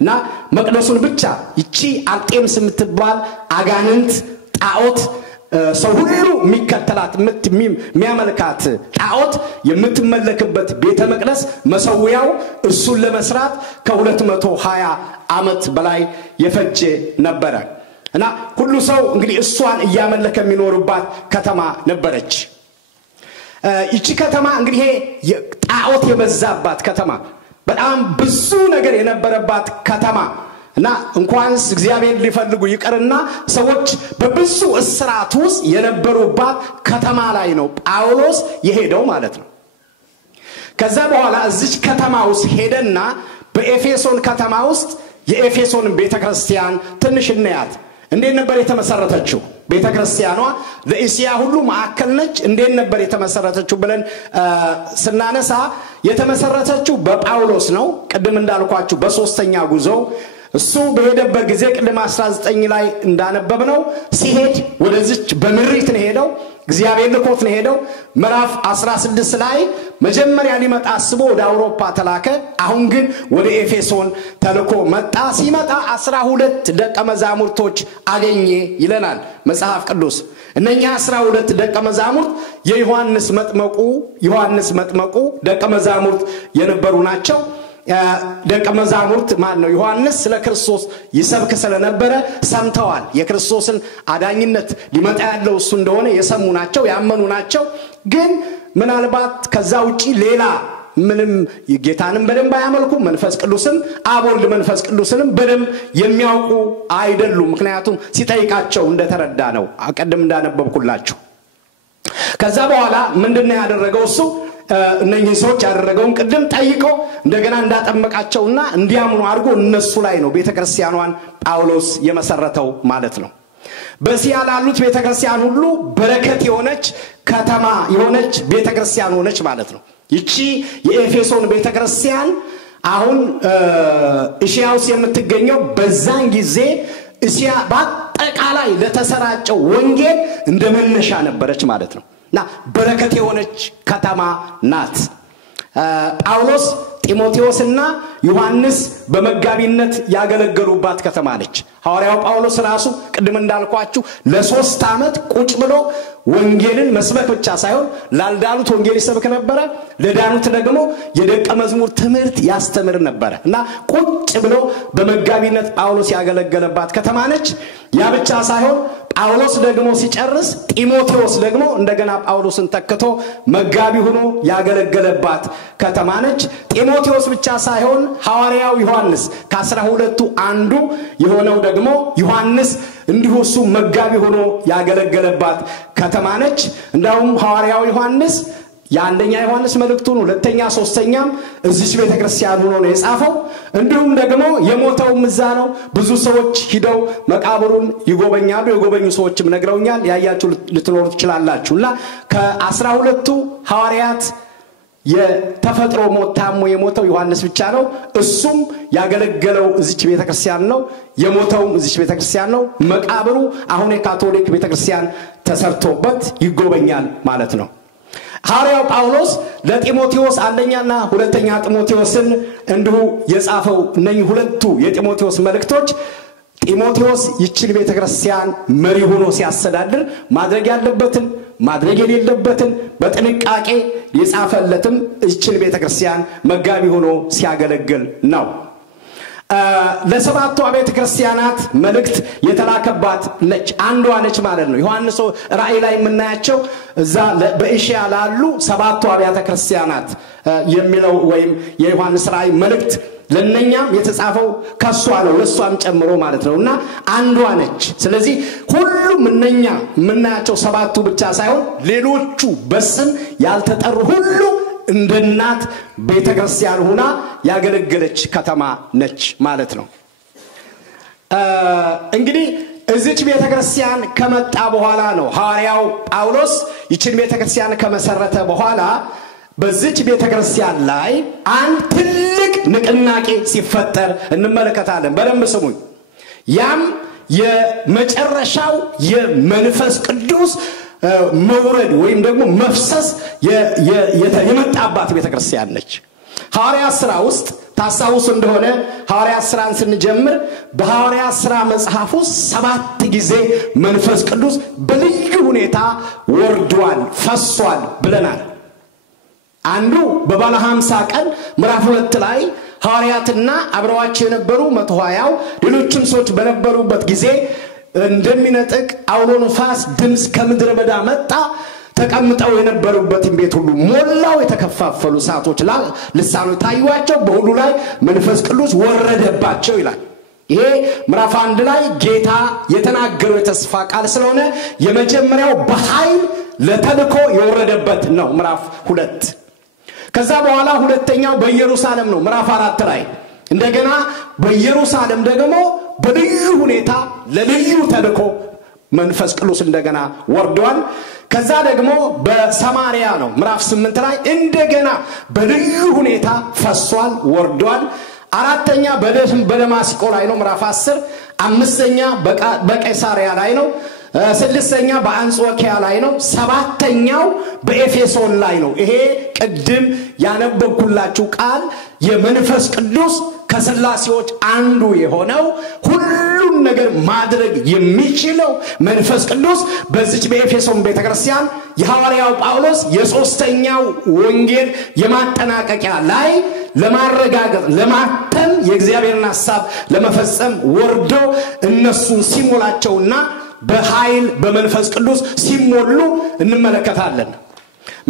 እና መቅደሱን ብቻ ይቺ አርጤምስ የምትባል አጋንንት ጣዖት ሰው ሁሉ የሚከተላት የሚያመልካት ጣዖት የምትመለክበት ቤተ መቅደስ መሰዊያው እሱን ለመስራት ከ220 ዓመት በላይ የፈጀ ነበረ እና ሁሉ ሰው እንግዲህ እሷን እያመለከ የሚኖርባት ከተማ ነበረች ይቺ ከተማ እንግዲህ ጣዖት የበዛባት ከተማ በጣም ብዙ ነገር የነበረባት ከተማ እና እንኳንስ እግዚአብሔር ሊፈልጉ ይቀርና ሰዎች በብዙ እስራት ውስጥ የነበሩባት ከተማ ላይ ነው ጳውሎስ የሄደው ማለት ነው ከዛ በኋላ እዚች ከተማ ውስጥ ሄደና በኤፌሶን ከተማ ውስጥ የኤፌሶን ቤተክርስቲያን ትንሽ እናያት እንዴት ነበር የተመሰረተችው ቤተክርስቲያኗ ለእስያ ሁሉ ማዕከል ነች እንዴት ነበር የተመሰረተችው ብለን ስናነሳ የተመሰረተችው በጳውሎስ ነው ቀደም እንዳልኳችሁ በሶስተኛ ጉዞ እሱ በሄደበት ጊዜ ቅድም 19 ላይ እንዳነበብነው ሲሄድ ወደዚች በምሪት ነው ሄደው እግዚአብሔር ልኮት ነው ሄደው ምዕራፍ 16 ላይ መጀመሪያ ሊመጣ አስቦ ወደ አውሮፓ ተላከ አሁን ግን ወደ ኤፌሶን ተልኮ መጣ ሲመጣ 12 ደቀ መዛሙርቶች አገኘ ይለናል መጽሐፍ ቅዱስ እነኛ 12 ደቀ መዛሙርት የዮሐንስ መጥመቁ ደቀ መዛሙርት የነበሩ ናቸው ደቀ መዛሙርት ማን ነው ዮሐንስ ስለ ክርስቶስ ይሰብክ ስለነበረ ሰምተዋል የክርስቶስን አዳኝነት ሊመጣ ያለው እሱ እንደሆነ የሰሙ ናቸው ያመኑ ናቸው ግን ምናልባት ከዛ ውጪ ሌላ ምንም ጌታንም በደንብ ያመልኩ መንፈስ ቅዱስም አቦልድ መንፈስ ቅዱስንም በደንብ የሚያውቁ አይደሉም ምክንያቱም ሲጠይቃቸው እንደተረዳ ነው አቀደም እንዳነበብኩላችሁ ከዛ በኋላ ምንድነው ያደረገው እሱ እነኚህ ሰዎች ያደረገውን ቀደም ጠይቀው እንደገና እንዳጠመቃቸውና እንዲያምኑ አድርጎ እነሱ ላይ ነው ቤተክርስቲያኗን ጳውሎስ የመሰረተው ማለት ነው በእስያ ላሉት ቤተክርስቲያን ሁሉ በረከት የሆነች ከተማ የሆነች ቤተክርስቲያን ሆነች ማለት ነው ይቺ የኤፌሶን ቤተክርስቲያን አሁን እስያ ውስጥ የምትገኘው በዛን ጊዜ እስያ በአጠቃላይ ለተሰራጨው ወንጌል እንደመነሻ ነበረች ማለት ነው ና በረከት የሆነች ከተማ ናት ጳውሎስ ጢሞቴዎስና ዮሐንስ በመጋቢነት ያገለገሉባት ከተማ ነች ሐዋርያው ጳውሎስ ራሱ ቀደም እንዳልኳችሁ ለ3 ዓመት ቁጭ ብሎ ወንጌልን መስበክ ብቻ ሳይሆን ላልዳኑት ወንጌል ይሰብክ ነበር ለዳኑት ደግሞ የደቀ መዝሙር ትምህርት ያስተምር ነበርና ቁጭ ብሎ በመጋቢነት ጳውሎስ ያገለገለባት ከተማ ነች ያ ብቻ ሳይሆን ጳውሎስ ደግሞ ሲጨርስ ጢሞቴዎስ ደግሞ እንደገና ጳውሎስን ተክቶ መጋቢ ሆኖ ያገለገለባት ከተማ ነች። ጢሞቴዎስ ብቻ ሳይሆን ሐዋርያው ዮሐንስ ከ12ቱ አንዱ የሆነው ደግሞ ዮሐንስ እንዲሁ እሱ መጋቢ ሆኖ ያገለገለባት ከተማ ነች። እንዳውም ሐዋርያው ዮሐንስ የአንደኛ ዮሐንስ መልእክቱን ሁለተኛ ሶስተኛም እዚህ ቤተክርስቲያን ሆኖ ነው የጻፈው። እንዲሁም ደግሞ የሞተው እዛ ነው። ብዙ ሰዎች ሂደው መቃብሩን ይጎበኛሉ። የጎበኙ ሰዎችም ነግረውኛል። ያያችሁ ልትኖሩ ትችላላችሁና ከ12ቱ ሐዋርያት የተፈጥሮ ሞት ታሞ የሞተው ዮሐንስ ብቻ ነው። እሱም ያገለገለው እዚህ ቤተክርስቲያን ነው። የሞተው እዚህ ቤተክርስቲያን ነው። መቃብሩ አሁን የካቶሊክ ቤተክርስቲያን ተሰርቶበት ይጎበኛል ማለት ነው። ሐዋርያው ጳውሎስ ለጢሞቴዎስ አንደኛና ሁለተኛ ጢሞቴዎስን እንዲሁ የጻፈው እነኚህ ሁለቱ የጢሞቴዎስ መልእክቶች ጢሞቴዎስ ይችን ቤተክርስቲያን መሪ ሆኖ ሲያስተዳድር ማድረግ ያለበትን ማድረግ የሌለበትን በጥንቃቄ የጻፈለትም ይችን ቤተክርስቲያን መጋቢ ሆኖ ሲያገለግል ነው። ለሰባቱ አብያተ ክርስቲያናት መልእክት የተላከባት ነች። አንዷ ነች ማለት ነው። ዮሐንስ ራእይ ላይ የምናያቸው እዛ በኤሽያ ላሉ ሰባቱ አብያተ ክርስቲያናት የሚለው ወይም የዮሐንስ ራእይ መልእክት ለነኛም የተጻፈው ከሷ ነው ለሷም ጨምሮ ማለት ነውና አንዷ ነች። ስለዚህ ሁሉም እነኛ የምናያቸው ሰባቱ ብቻ ሳይሆን ሌሎቹ በስም ያልተጠሩ ሁሉ እንደናት ቤተክርስቲያን ሆና ያገለገለች ከተማ ነች ማለት ነው። እንግዲህ እዚች ቤተክርስቲያን ከመጣ በኋላ ነው ሐዋርያው ጳውሎስ ይችን ቤተክርስቲያን ከመሰረተ በኋላ በዚች ቤተክርስቲያን ላይ አንድ ትልቅ ንቅናቄ ሲፈጠር እንመለከታለን። በደንብ ስሙኝ። ያም የመጨረሻው የመንፈስ ቅዱስ መውረድ ወይም ደግሞ መፍሰስ የመጣባት ቤተክርስቲያን ነች። ሐዋርያት ሥራ ውስጥ ታሳውሱ እንደሆነ ሐዋርያት ሥራን ስንጀምር በሐዋርያት ሥራ መጽሐፍ ውስጥ 7 ጊዜ መንፈስ ቅዱስ በልዩ ሁኔታ ወርዷል ፈሷል ብለናል። አንዱ በባለ 50 ቀን ምዕራፍ 2 ላይ ሐዋርያትና አብረዋቸው የነበሩ 120 ሌሎችም ሰዎች በነበሩበት ጊዜ እንደሚነጥቅ አውሎ ነፋስ ድምጽ ከምድረ በዳ መጣ። ተቀምጠው የነበሩበትን ቤት ሁሉ ሞላው። የተከፋፈሉ ሰዓቶች ላይ ልሳኖች ታዩአቸው፣ በሁሉ ላይ መንፈስ ቅዱስ ወረደባቸው ይላል። ይሄ ምዕራፍ 1 ላይ ጌታ የተናገረው የተስፋ ቃል ስለሆነ የመጀመሪያው በኃይል ለተልኮ የወረደበት ነው ምዕራፍ 2። ከዛ በኋላ ሁለተኛው በኢየሩሳሌም ነው ምዕራፍ 4 ላይ። እንደገና በኢየሩሳሌም ደግሞ በልዩ ሁኔታ ለልዩ ተልኮ መንፈስ ቅዱስ እንደገና ወርዷል። ከዛ ደግሞ በሰማሪያ ነው ምዕራፍ 8 ላይ እንደገና በልዩ ሁኔታ ፈሷል ወርዷል። አራተኛ በደማስቆ ላይ ነው ምዕራፍ 10። አምስተኛ በቄሳሪያ ላይ ነው። ስድስተኛ በአንጾኪያ ላይ ነው። ሰባተኛው በኤፌሶን ላይ ነው። ይሄ ቅድም ያነበብኩላችሁ ቃል የመንፈስ ቅዱስ ከሥላሴዎች አንዱ የሆነው ሁሉን ነገር ማድረግ የሚችለው መንፈስ ቅዱስ በዚች በኤፌሶን ቤተክርስቲያን የሐዋርያው ጳውሎስ የሶስተኛው ወንጌል የማጠናቀቂያ ላይ ለማረጋገጥ ለማተም የእግዚአብሔርን ሐሳብ ለመፈጸም ወርዶ እነሱን ሲሞላቸውና በኃይል በመንፈስ ቅዱስ ሲሞሉ እንመለከታለን።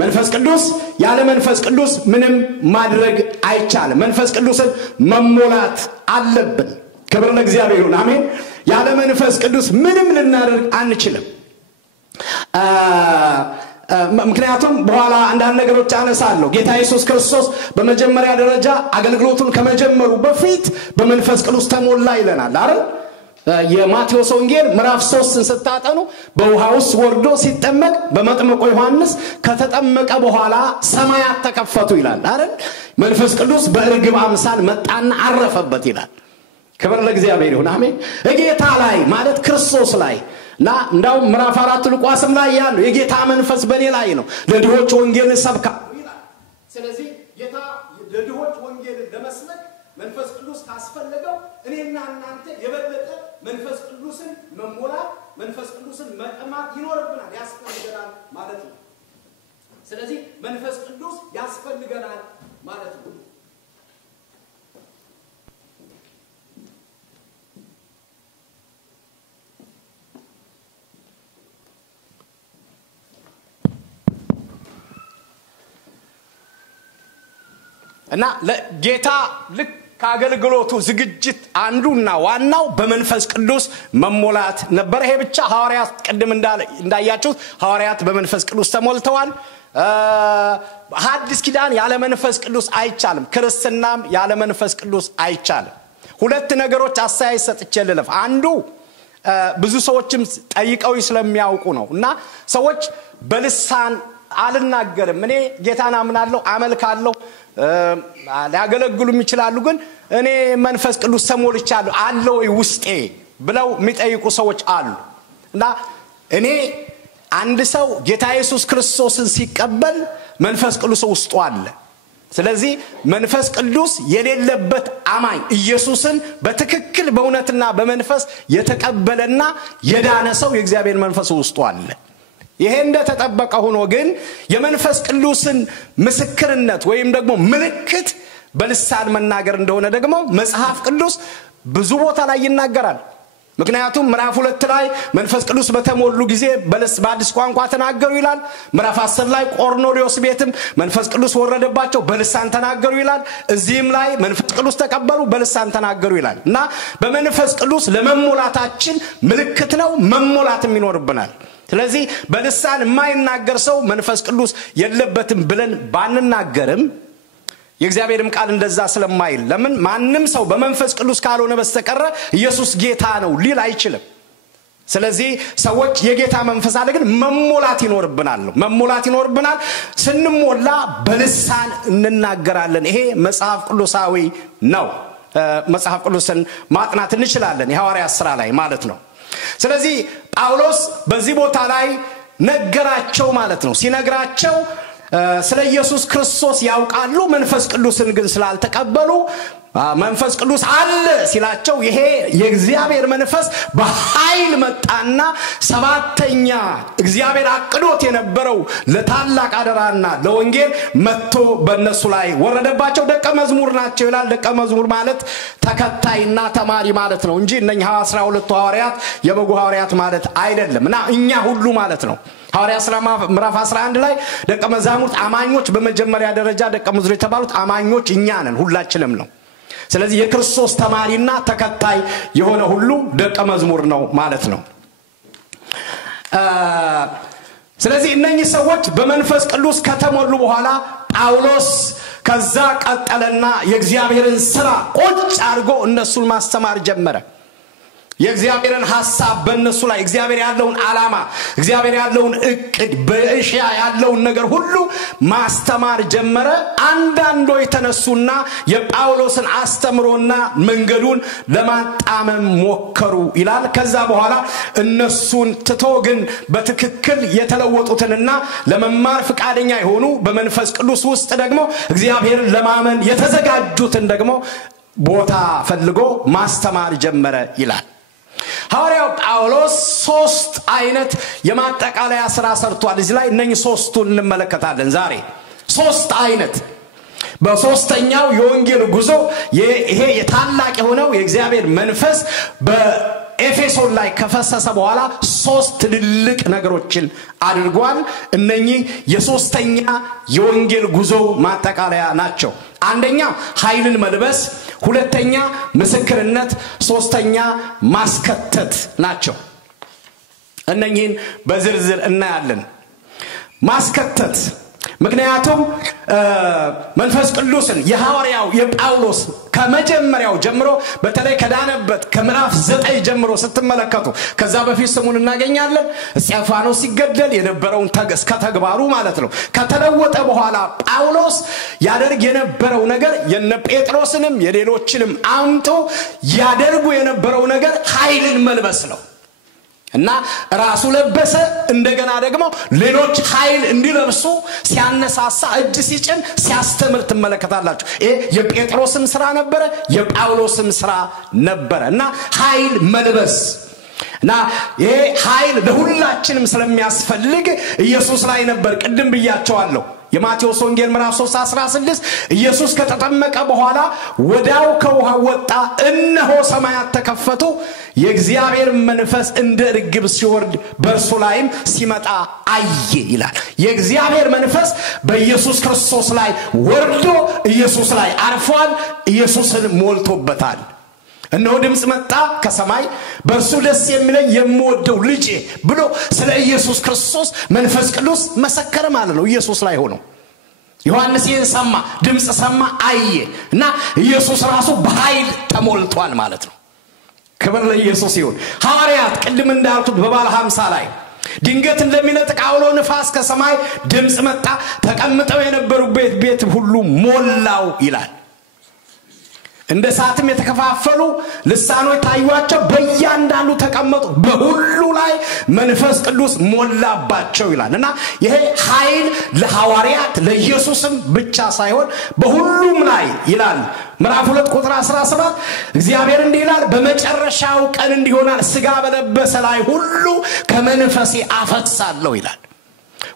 መንፈስ ቅዱስ ያለ መንፈስ ቅዱስ ምንም ማድረግ አይቻልም። መንፈስ ቅዱስን መሞላት አለብን። ክብር ለእግዚአብሔር ይሁን። አሜን። ያለ መንፈስ ቅዱስ ምንም ልናደርግ አንችልም። ምክንያቱም በኋላ አንዳንድ ነገሮች አነሳለሁ። ጌታ ኢየሱስ ክርስቶስ በመጀመሪያ ደረጃ አገልግሎቱን ከመጀመሩ በፊት በመንፈስ ቅዱስ ተሞላ ይለናል አይደል? የማቴዎስ ወንጌል ምዕራፍ 3ን ስታጠኑ በውሃ ውስጥ ወርዶ ሲጠመቅ በመጥምቁ ዮሐንስ ከተጠመቀ በኋላ ሰማያት ተከፈቱ ይላል አይደል? መንፈስ ቅዱስ በርግብ አምሳል መጣና አረፈበት ይላል። ክብር ለእግዚአብሔር ይሁን። አሜን። ጌታ ላይ ማለት ክርስቶስ ላይ እና እንዳው ምዕራፍ 4 ሉቃስም ላይ ያለው የጌታ መንፈስ በኔ ላይ ነው ለድሆች ወንጌልን ሰብካለሁ ይላል። ስለዚህ ጌታ ለድሆች ወንጌልን ለመስበክ መንፈስ ቅዱስ ካስፈለገው እኔና እናንተ የበለጠ መንፈስ ቅዱስን መሞላት መንፈስ ቅዱስን መጠማት ይኖርብናል ያስፈልገናል ማለት ነው። ስለዚህ መንፈስ ቅዱስ ያስፈልገናል ማለት ነው። እና ለጌታ ልክ ካገልግሎቱ ዝግጅት አንዱና ዋናው በመንፈስ ቅዱስ መሞላት ነበር። ይሄ ብቻ ሐዋርያት ቀደም እንዳያችሁት ሐዋርያት በመንፈስ ቅዱስ ተሞልተዋል። ሐዲስ ኪዳን ያለ መንፈስ ቅዱስ አይቻልም። ክርስትናም ያለ መንፈስ ቅዱስ አይቻልም። ሁለት ነገሮች አሳይ ሰጥቼልለፍ። አንዱ ብዙ ሰዎችም ጠይቀው ስለሚያውቁ ነውና ሰዎች በልሳን አልናገርም እኔ ጌታን አምናለሁ አመልካለሁ ሊያገለግሉም ይችላሉ ግን እኔ መንፈስ ቅዱስ ተሞልቻለሁ አለ ወይ ውስጤ ብለው የሚጠይቁ ሰዎች አሉ። እና እኔ አንድ ሰው ጌታ ኢየሱስ ክርስቶስን ሲቀበል መንፈስ ቅዱስ ውስጡ አለ። ስለዚህ መንፈስ ቅዱስ የሌለበት አማኝ ኢየሱስን በትክክል በእውነትና በመንፈስ የተቀበለና የዳነ ሰው የእግዚአብሔር መንፈስ ውስጡ አለ። ይሄ እንደተጠበቀ ሆኖ ግን የመንፈስ ቅዱስን ምስክርነት ወይም ደግሞ ምልክት በልሳን መናገር እንደሆነ ደግሞ መጽሐፍ ቅዱስ ብዙ ቦታ ላይ ይናገራል። ምክንያቱም ምዕራፍ 2 ላይ መንፈስ ቅዱስ በተሞሉ ጊዜ በአዲስ ቋንቋ ተናገሩ ይላል። ምዕራፍ 10 ላይ ቆርኔሌዎስ ቤትም መንፈስ ቅዱስ ወረደባቸው በልሳን ተናገሩ ይላል። እዚህም ላይ መንፈስ ቅዱስ ተቀበሉ በልሳን ተናገሩ ይላል። እና በመንፈስ ቅዱስ ለመሞላታችን ምልክት ነው መሞላትም ይኖርብናል። ስለዚህ በልሳን የማይናገር ሰው መንፈስ ቅዱስ የለበትም ብለን ባንናገርም የእግዚአብሔርም ቃል እንደዛ ስለማይል ለምን ማንንም ሰው በመንፈስ ቅዱስ ካልሆነ በስተቀር ኢየሱስ ጌታ ነው ሊል አይችልም። ስለዚህ ሰዎች የጌታ መንፈስ አለ ግን መሞላት ይኖርብናል። ስንሞላ በልሳን እንናገራለን። ይሄ መጽሐፍ ቅዱሳዊ ነው። መጽሐፍ ቅዱስን ማጥናት እንችላለን የሐዋርያት ሥራ ላይ ማለት ነው። ስለዚህ ጳውሎስ በዚህ ቦታ ላይ ነገራቸው ማለት ነው። ሲነግራቸው ስለ ኢየሱስ ክርስቶስ ያውቃሉ መንፈስ ቅዱስን ግን ስላልተቀበሉ መንፈስ ቅዱስ አለ ሲላቸው ይሄ የእግዚአብሔር መንፈስ በኃይል መጣና ሰባተኛ እግዚአብሔር አቅዶት የነበረው ለታላቅ አደራና ለወንጌል መጥቶ በእነሱ ላይ ወረደባቸው። ደቀ መዝሙር ናቸው ይላል። ደቀ መዝሙር ማለት ተከታይና ተማሪ ማለት ነው እንጂ እነኛ 12 ሐዋርያት የበጉ ሐዋርያት ማለት አይደለምና እኛ ሁሉ ማለት ነው። ሐዋርያት ሥራ ምዕራፍ 11 ላይ ደቀ መዛሙርት አማኞች በመጀመሪያ ደረጃ ደቀ መዝሙር የተባሉት አማኞች እኛ ነን ሁላችንም ነው። ስለዚህ የክርስቶስ ተማሪና ተከታይ የሆነ ሁሉ ደቀ መዝሙር ነው ማለት ነው። ስለዚህ እነኚህ ሰዎች በመንፈስ ቅዱስ ከተሞሉ በኋላ ጳውሎስ ከዛ ቀጠለና የእግዚአብሔርን ሥራ ቁጭ አድርጎ እነሱን ማስተማር ጀመረ። የእግዚአብሔርን ሐሳብ በእነሱ ላይ እግዚአብሔር ያለውን ዓላማ እግዚአብሔር ያለውን እቅድ በእሽያ ያለውን ነገር ሁሉ ማስተማር ጀመረ። አንዳንዶች ተነሱና የጳውሎስን አስተምሮና መንገዱን ለማጣመም ሞከሩ ይላል። ከዛ በኋላ እነሱን ትቶ ግን በትክክል የተለወጡትንና ለመማር ፍቃደኛ የሆኑ በመንፈስ ቅዱስ ውስጥ ደግሞ እግዚአብሔርን ለማመን የተዘጋጁትን ደግሞ ቦታ ፈልጎ ማስተማር ጀመረ ይላል። ሐዋርያው ጳውሎስ 3 አይነት የማጠቃለያ ሥራ ሰርቷል። እዚህ ላይ እነኚህ 3ቱን እንመለከታለን ዛሬ 3 አይነት። በሶስተኛው የወንጌል ጉዞ ይሄ የታላቅ የሆነው የእግዚአብሔር መንፈስ በኤፌሶን ላይ ከፈሰሰ በኋላ 3 ትልልቅ ነገሮችን አድርጓል። እነኚህ የሶስተኛ የወንጌል ጉዞ ማጠቃለያ ናቸው። አንደኛ ኃይልን መልበስ፣ ሁለተኛ ምስክርነት፣ ሶስተኛ ማስከተት ናቸው። እነኚህን በዝርዝር እናያለን። ማስከተት ምክንያቱም መንፈስ ቅዱስን የሐዋርያው የጳውሎስ ከመጀመሪያው ጀምሮ በተለይ ከዳነበት ከምዕራፍ 9 ጀምሮ ስትመለከቱ ከዛ በፊት ስሙን እናገኛለን። እስጢፋኖስ ሲገደል የነበረውን ከተግባሩ ማለት ነው ከተለወጠ በኋላ ጳውሎስ ያደርግ የነበረው ነገር የነ ጴጥሮስንም የሌሎችንም አምጦ ያደርጉ የነበረው ነገር ኃይልን መልበስ ነው እና ራሱ ለበሰ። እንደገና ደግሞ ሌሎች ኃይል እንዲለብሱ ሲያነሳሳ እጅ ሲጭን ሲያስተምር ተመለከታላችሁ። ይሄ የጴጥሮስም ሥራ ነበረ የጳውሎስም ሥራ ነበረ እና ኃይል መልበስ እና ይሄ ኃይል ለሁላችንም ስለሚያስፈልግ ኢየሱስ ላይ ነበር። ቅድም ብያቸዋለሁ የማቴዎስ ወንጌል ምዕራፍ 3:16 ኢየሱስ ከተጠመቀ በኋላ ወዳው ከውሃ ወጣ እነሆ ሰማያት ተከፈቱ የእግዚአብሔር መንፈስ እንደ ርግብ ሲወርድ በእርሱ ላይም ሲመጣ አየ ይላል። የእግዚአብሔር መንፈስ በኢየሱስ ክርስቶስ ላይ ወርዶ ኢየሱስ ላይ አርፏል። ኢየሱስን ሞልቶበታል። እነሆ ድምጽ መጣ ከሰማይ በእርሱ ደስ የሚለኝ የምወደው ልጄ ብሎ ስለ ኢየሱስ ክርስቶስ መንፈስ ቅዱስ መሰከረ ማለት ነው። ኢየሱስ ላይ ሆኖ ዮሐንስ ይህን ሰማ፣ ድምጽ ሰማ፣ አየ እና ኢየሱስ ራሱ በኃይል ተሞልቷል ማለት ነው። ክብር ለኢየሱስ ይሁን። ሐዋርያት ቅድም እንዳልኩት በባለ 50 ላይ ድንገት እንደሚነጥቅ አውሎ ንፋስ ከሰማይ ድምጽ መጣ፣ ተቀምጠው የነበሩበት ቤት ሁሉ ሞላው ይላል። እንደ ሰዓትም የተከፋፈሉ ልሳኖች ታዩአቸው፣ በእያንዳንዱ ተቀመጡ፣ በሁሉ ላይ መንፈስ ቅዱስ ሞላባቸው ይላልና ይሄ ኃይል ለሐዋርያት ለኢየሱስም ብቻ ሳይሆን በሁሉም ላይ ይላል። ምዕራፍ 2 ቁጥር 17 እግዚአብሔር እንዲህ ይላል በመጨረሻው ቀን እንዲሆናል ሥጋ በለበሰ ላይ ሁሉ ከመንፈሴ አፈሳለሁ ይላል።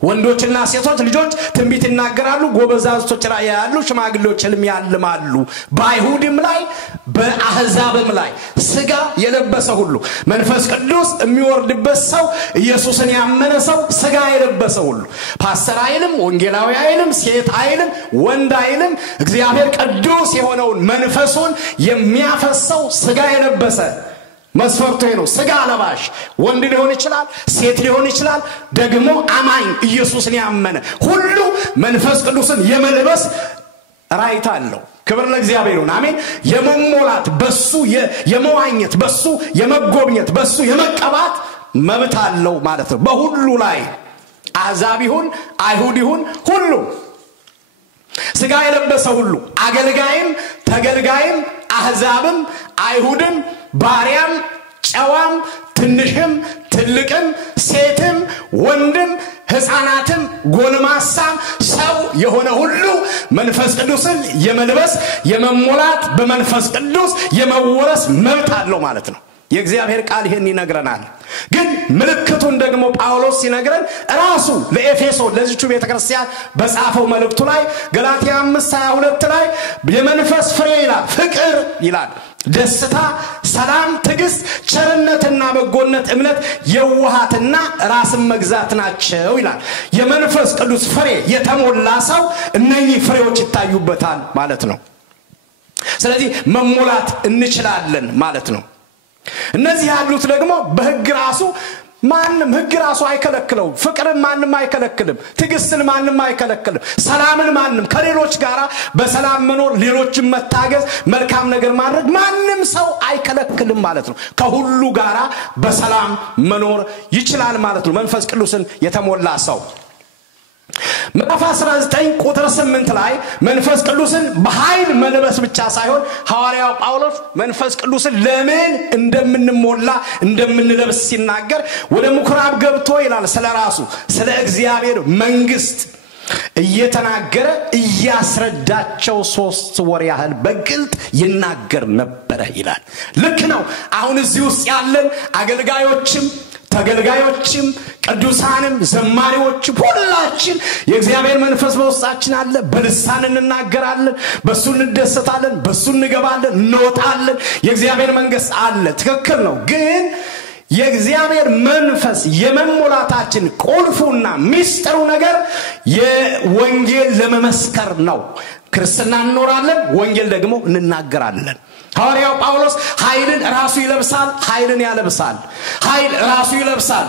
ወንዶችና ሴቶች ልጆች ትንቢት ይናገራሉ፣ ጎበዛዝቶች ራእይ ያያሉ፣ ሽማግሌዎች ሕልም ያልማሉ። በአይሁድም ላይ በአሕዛብም ላይ ሥጋ የለበሰ ሁሉ መንፈስ ቅዱስ የሚወርድበት ሰው ኢየሱስን ያመነ ሰው ሥጋ የለበሰ ሁሉ ፓስተር አይልም፣ ወንጌላዊ አይልም፣ ሴት አይልም፣ ወንድ አይልም፣ እግዚአብሔር ቅዱስ የሆነውን መንፈሱን የሚያፈሰው ሥጋ የለበሰ መስፈርቱ ነው። ሥጋ ለባሽ ወንድ ሊሆን ይችላል፣ ሴት ሊሆን ይችላል፣ ደግሞ አማኝ ኢየሱስን ያመነ ሁሉ መንፈስ ቅዱስን የመልበስ ራይት አለው። ክብር ለእግዚአብሔር ይሁን። አሜን። የመሞላት በሱ የመዋኘት በሱ የመጎብኘት በሱ የመቀባት መብት አለው ማለት ነው። በሁሉ ላይ አሕዛብ ይሁን አይሁድ ይሁን ሁሉ ሥጋ የለበሰ ሁሉ አገልጋይም ተገልጋይም አሕዛብም አይሁድም ባሪያም ጨዋም ትንሽም ትልቅም ሴትም ወንድም ሕፃናትም ጎልማሳም ሰው የሆነ ሁሉ መንፈስ ቅዱስን የመልበስ የመሞላት በመንፈስ ቅዱስ የመወረስ መብት አለው ማለት ነው። የእግዚአብሔር ቃል ይሄን ይነግረናል። ግን ምልክቱን ደግሞ ጳውሎስ ሲነግረን ራሱ ለኤፌሶን ለዚቹ ቤተክርስቲያን በጻፈው መልእክቱ ላይ ገላትያ 5:22 ላይ የመንፈስ ፍሬ ይላል ፍቅር ይላል፣ ደስታ፣ ሰላም፣ ትዕግስት፣ ቸርነትና በጎነት፣ እምነት፣ የዋሃትና ራስን መግዛት ናቸው ይላል። የመንፈስ ቅዱስ ፍሬ የተሞላ ሰው እነኚህ ፍሬዎች ይታዩበታል ማለት ነው። ስለዚህ መሞላት እንችላለን ማለት ነው። እነዚህ ያሉት ደግሞ በሕግ ራሱ ማንም ሕግ ራሱ አይከለክለው። ፍቅርን ማንም አይከለክልም፣ ትዕግስትን ማንም አይከለክልም፣ ሰላምን ማንም ከሌሎች ጋር በሰላም መኖር ሌሎችን መታገዝ መልካም ነገር ማድረግ ማንም ሰው አይከለክልም ማለት ነው። ከሁሉ ጋር በሰላም መኖር ይችላል ማለት ነው መንፈስ ቅዱስን የተሞላ ሰው። ምዕራፍ 19 ቁጥር 8 ላይ መንፈስ ቅዱስን በኃይል መልበስ ብቻ ሳይሆን ሐዋርያው ጳውሎስ መንፈስ ቅዱስን ለምን እንደምንሞላ እንደምንለብስ ሲናገር ወደ ምኩራብ ገብቶ ይላል ስለራሱ ስለ እግዚአብሔር መንግስት እየተናገረ እያስረዳቸው 3 ወር ያህል በግልጥ ይናገር ነበር ይላል። ልክ ነው። አሁን እዚህ ውስጥ ያለን አገልጋዮችም ተገልጋዮችም ቅዱሳንም ዘማሪዎችም ሁላችን የእግዚአብሔር መንፈስ በውስጣችን አለ። በልሳን እንናገራለን፣ በሱ እንደሰታለን፣ በሱ እንገባለን፣ እንወጣለን። የእግዚአብሔር መንግስት አለ። ትክክል ነው። ግን የእግዚአብሔር መንፈስ የመሞላታችን ቁልፉና ሚስጥሩ ነገር የወንጌል ለመመስከር ነው። ክርስትና እንኖራለን፣ ወንጌል ደግሞ እንናገራለን። ሐዋርያው ጳውሎስ ኃይልን ራሱ ይለብሳል፣ ኃይልን ያለብሳል። ኃይል ራሱ ይለብሳል፣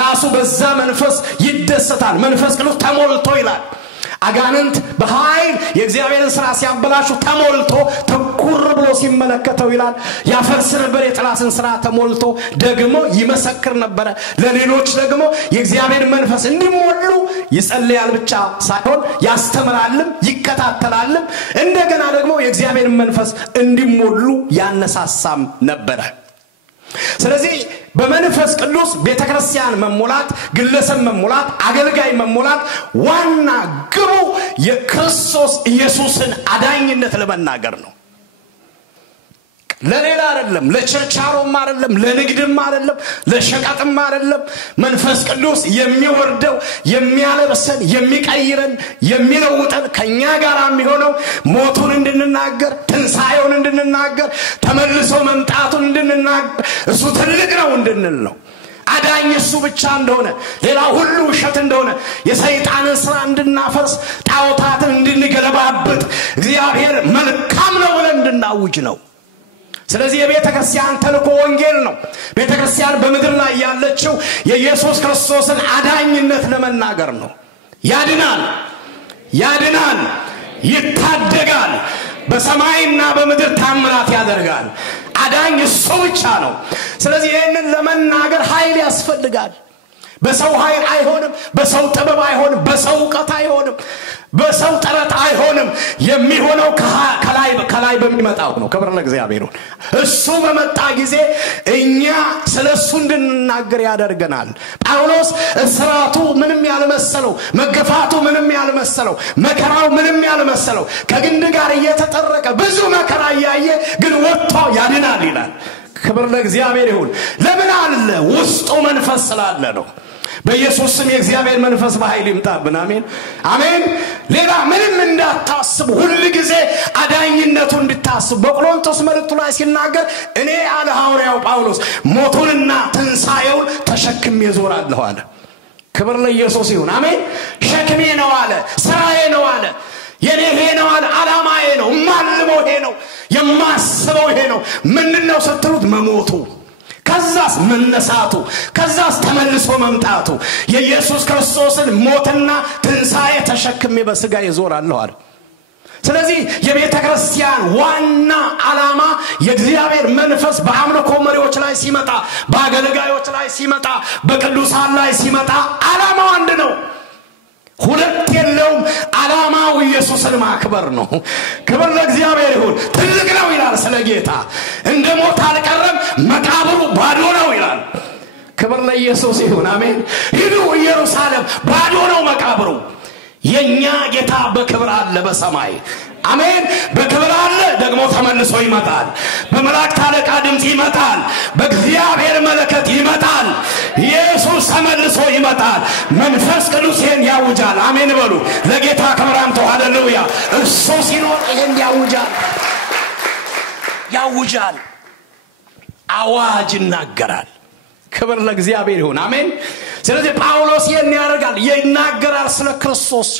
ራሱ በዛ መንፈስ ይደሰታል። መንፈስ ቅዱስ ተሞልቶ ይላል። አጋንንት በኃይል የእግዚአብሔርን ሥራ ሲያበላሹ ተሞልቶ ተኩር ብሎ ሲመለከተው ይላል ያፈርስ ነበር። የጠላትን ሥራ ተሞልቶ ደግሞ ይመሰክር ነበር። ለሌሎች ደግሞ የእግዚአብሔር መንፈስ እንዲሞሉ ይጸልያል ብቻ ሳይሆን ያስተምራልም ይከታተላልም። እንደገና ደግሞ የእግዚአብሔር መንፈስ እንዲሞሉ ያነሳሳም ነበር። ስለዚህ በመንፈስ ቅዱስ ቤተክርስቲያን መሞላት፣ ግለሰብ መሞላት፣ አገልጋይ መሞላት ዋና ግቡ የክርስቶስ ኢየሱስን አዳኝነት ለመናገር ነው። ለሌላ አይደለም ለቸርቻሮም አይደለም ለንግድም አይደለም ለሸቀጥም አይደለም መንፈስ ቅዱስ የሚወርደው የሚያለብሰን የሚቀይረን የሚለውጠን ከኛ ጋር የሚሆነው ሞቱን እንድንናገር ትንሣኤውን እንድንናገር ተመልሶ መምጣቱን እንድንናገር እሱ ትልቅ ነው እንድንል ነው አዳኝ እሱ ብቻ እንደሆነ ሌላ ሁሉ ውሸት እንደሆነ የሰይጣንን ስራ እንድናፈርስ ጣዖታትን እንድንገለባብጥ እግዚአብሔር መልካም ነው ብለን እንድናውጅ ነው ስለዚህ የቤተክርስቲያን ተልእኮ ወንጌል ነው ቤተክርስቲያን በመድር ላይ ያለችው የኢየሱስ ክርስቶስን አዳኝነት ለመናገር ነው ያድናል ይታደጋል በሰማይና በመድር ታምራት ያደርጋል አዳኝ እሱ ብቻ ነው ስለዚህ ይሄንን ለመናገር ኃይል ያስፈልጋል በሰው ኃይል አይሆንም በሰው ጥበብ አይሆንም በሰው ዕውቀት አይሆንም በሰው ጥረት አይሆንም የሚሆነው ከላይ በሚመጣው ነው ክብር ለእግዚአብሔር ይሁን እሱ በመጣ ጊዜ እኛ ስለሱ እንድንናገር ያደርገናል ጳውሎስ እስራቱ ምንም ያልመሰለው መገፋቱ ምንም ያልመሰለው መከራው ምንም ያልመሰለው ከግንድ ጋር እየተጠረቀ ብዙ መከራ ያየ ግን ወጥቶ ያድናል ይላል ክብር ለእግዚአብሔር ይሁን ለምን አለ ውስጡ መንፈስ ስላለ ነው በኢየሱስ ስም የእግዚአብሔር መንፈስ በኃይል ይምጣብን አሜን ሌላ ምንም እንዳታስቡ ሁሉ ጊዜ አዳኝነቱ እንድታስቡ በቆሮንቶስ መልእክቱ ላይ ሲናገር እኔ አለ ሐዋርያው ጳውሎስ ሞቱንና ትንሣኤውን ተሸክሜ ዞራለሁ አለ ክብር ለኢየሱስ ይሁን አሜን ሸክሜ ነው አለ ስራዬ ነው አለ የኔ ነው አለ ዓላማዬ ነው ማልመው ነው የማስበው ነው ምንድነው ስትሉት መሞቱ ከዛስ መነሳቱ ከዛስ ተመልሶ መምጣቱ የኢየሱስ ክርስቶስን ሞትና ትንሣኤ ተሸክሜ በስጋ ይዞራለሁ አለ ስለዚህ የቤተክርስቲያን ዋና ዓላማ የእግዚአብሔር መንፈስ በአምልኮ መሪዎች ላይ ሲመጣ በአገልጋዮች ላይ ሲመጣ በቅዱሳን ላይ ሲመጣ ዓላማው አንድ ነው ሁለት የለውም ዓላማው ኢየሱስን ማክበር ነው ክብር ለእግዚአብሔር ይሁን ትልቅ ነው ይላል ስለ ጌታ እንደ ሞት አልቀረም መቃብሩ ባዶ ነው ይላል ክብር ለኢየሱስ ይሁን አሜን ሂዱ ኢየሩሳሌም ባዶ ነው መቃብሩ የኛ ጌታ በክብር አለ በሰማይ አሜን በክብር አለ ደግሞ ተመልሶ ይመጣል በመላእክት አለቃ ድምጽ ይመጣል በእግዚአብሔር መለከት ይመጣል ኢየሱስ ተመልሶ ይመጣል መንፈስ ቅዱስ ይሄን ያውጃል አሜን በሉ ለጌታ ክብር አምጡ ሃሌሉያ እሱ ሲኖር ይሄን ያውጃል አዋጅ ይናገራል ክብር ለእግዚአብሔር ይሁን አሜን ስለዚህ ጳውሎስ ይሄን ያደርጋል ይናገራል ስለ ክርስቶስ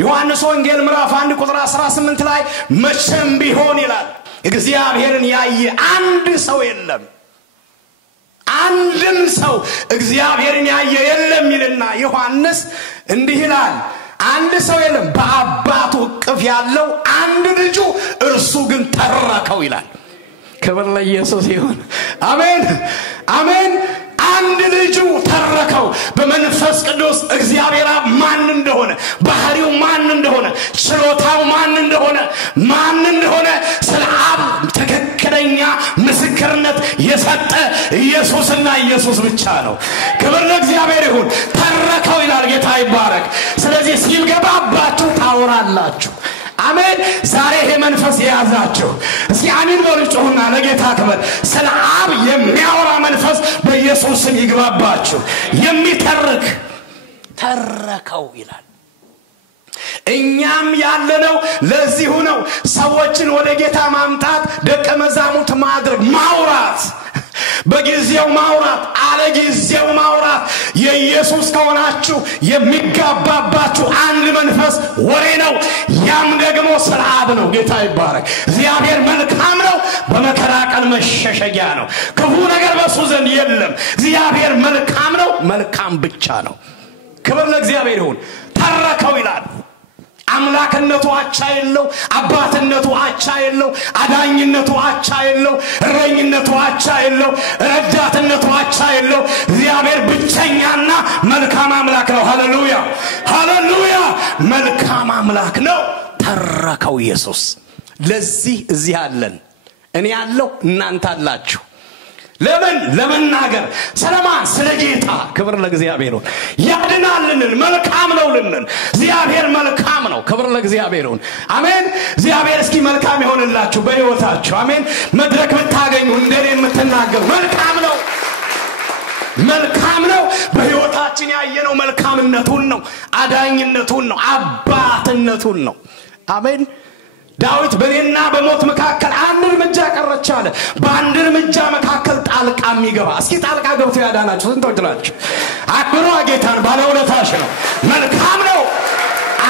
ዮሐንስ ወንጌል ምዕራፍ 1 ቁጥር 18 ላይ መቼም ቢሆን ይላል እግዚአብሔርን ያየ አንድ ሰው የለም አንድም ሰው እግዚአብሔርን ያየ የለም ይልና ዮሐንስ እንዲህ ይላል አንድ ሰው የለም በአባቱ እቅፍ ያለው አንድ ልጁ እርሱ ግን ተረከው ይላል ክብር ለኢየሱስ ይሁን አሜን አንድ ልጁ ተረከው በመንፈስ ቅዱስ እግዚአብሔር ማን እንደሆነ ባህሪው ማን እንደሆነ ችሎታው ማን እንደሆነ ስለ አብ ትክክለኛ ምስክርነት የሰጠ ኢየሱስና ኢየሱስ ብቻ ነው ክብር ለእግዚአብሔር ይሁን ተረከው ይላል ጌታ ይባረክ ስለዚህ ሲልገባባችሁ ታወራላችሁ አሜን ዛሬ ይሄ መንፈስ ያዛችሁ እስኪ አሜን በሉና ለጌታ ክብር ስለ አብ የሚያወራ መንፈስ በኢየሱስ ስም ይግባባችሁ ተረከው ይላል እኛም ያለነው ለዚህ ነው ሰዎችን ወደ ጌታ ማምጣት ደቀ መዛሙርት ማድረግ ማውራት በጊዜው ማውራት አለጊዜው ማውራት የኢየሱስ ከሆናችሁ የሚጋባባችሁ አንድ መንፈስ ወሬ ነው ያም ደግሞ ስለ አብ ነው ጌታ ይባረክ እግዚአብሔር መልካም ነው በመከራ ቀን መሸሸጊያ ነው ክፉ ነገር በሱ ዘንድ የለም እግዚአብሔር መልካም ነው መልካም ብቻ ነው ክብር ለእግዚአብሔር ይሁን ተረከው ይላል አምላክነቱ አቻ የለው አባትነቱ አቻ የለው አዳኝነቱ አቻ የለው እረኝነቱ አቻ የለው ረዳትነቱ አቻ የለው እግዚአብሔር ብቸኛና መልካም አምላክ ነው ሃሌሉያ መልካም አምላክ ነው ተረከው ኢየሱስ ለዚህ እዚህ አለን እኔ ያለው እናንተ አላችሁ ለመናገር ስለማን ስለጌታ ክብር ለእግዚአብሔር ይሁን ያድናልን መልካም ነው ልንን እግዚአብሔር መልካም ነው ክብር ለእግዚአብሔር ይሁን አሜን እግዚአብሔር እስኪ መልካም ይሆንላችሁ በሕይወታችሁ አሜን መድረክ ብታገኙ እንደኔ የምትናገሩ መልካም ነው በሕይወታችን ያየነው መልካምነቱን ነው አዳኝነቱን ነው አባትነቱን ነው አሜን ዳዊት በኔና በሞት መካከል አንድ እርምጃ ቀረች አለ በአንድ እርምጃ መካከል ጣልቃ የሚገባ እስኪ ጣልቃ ገብቶ ያዳናችሁ ስንቶች ናችሁ አክብሩ ጌታን ባለውለታሽ ነው መልካም ነው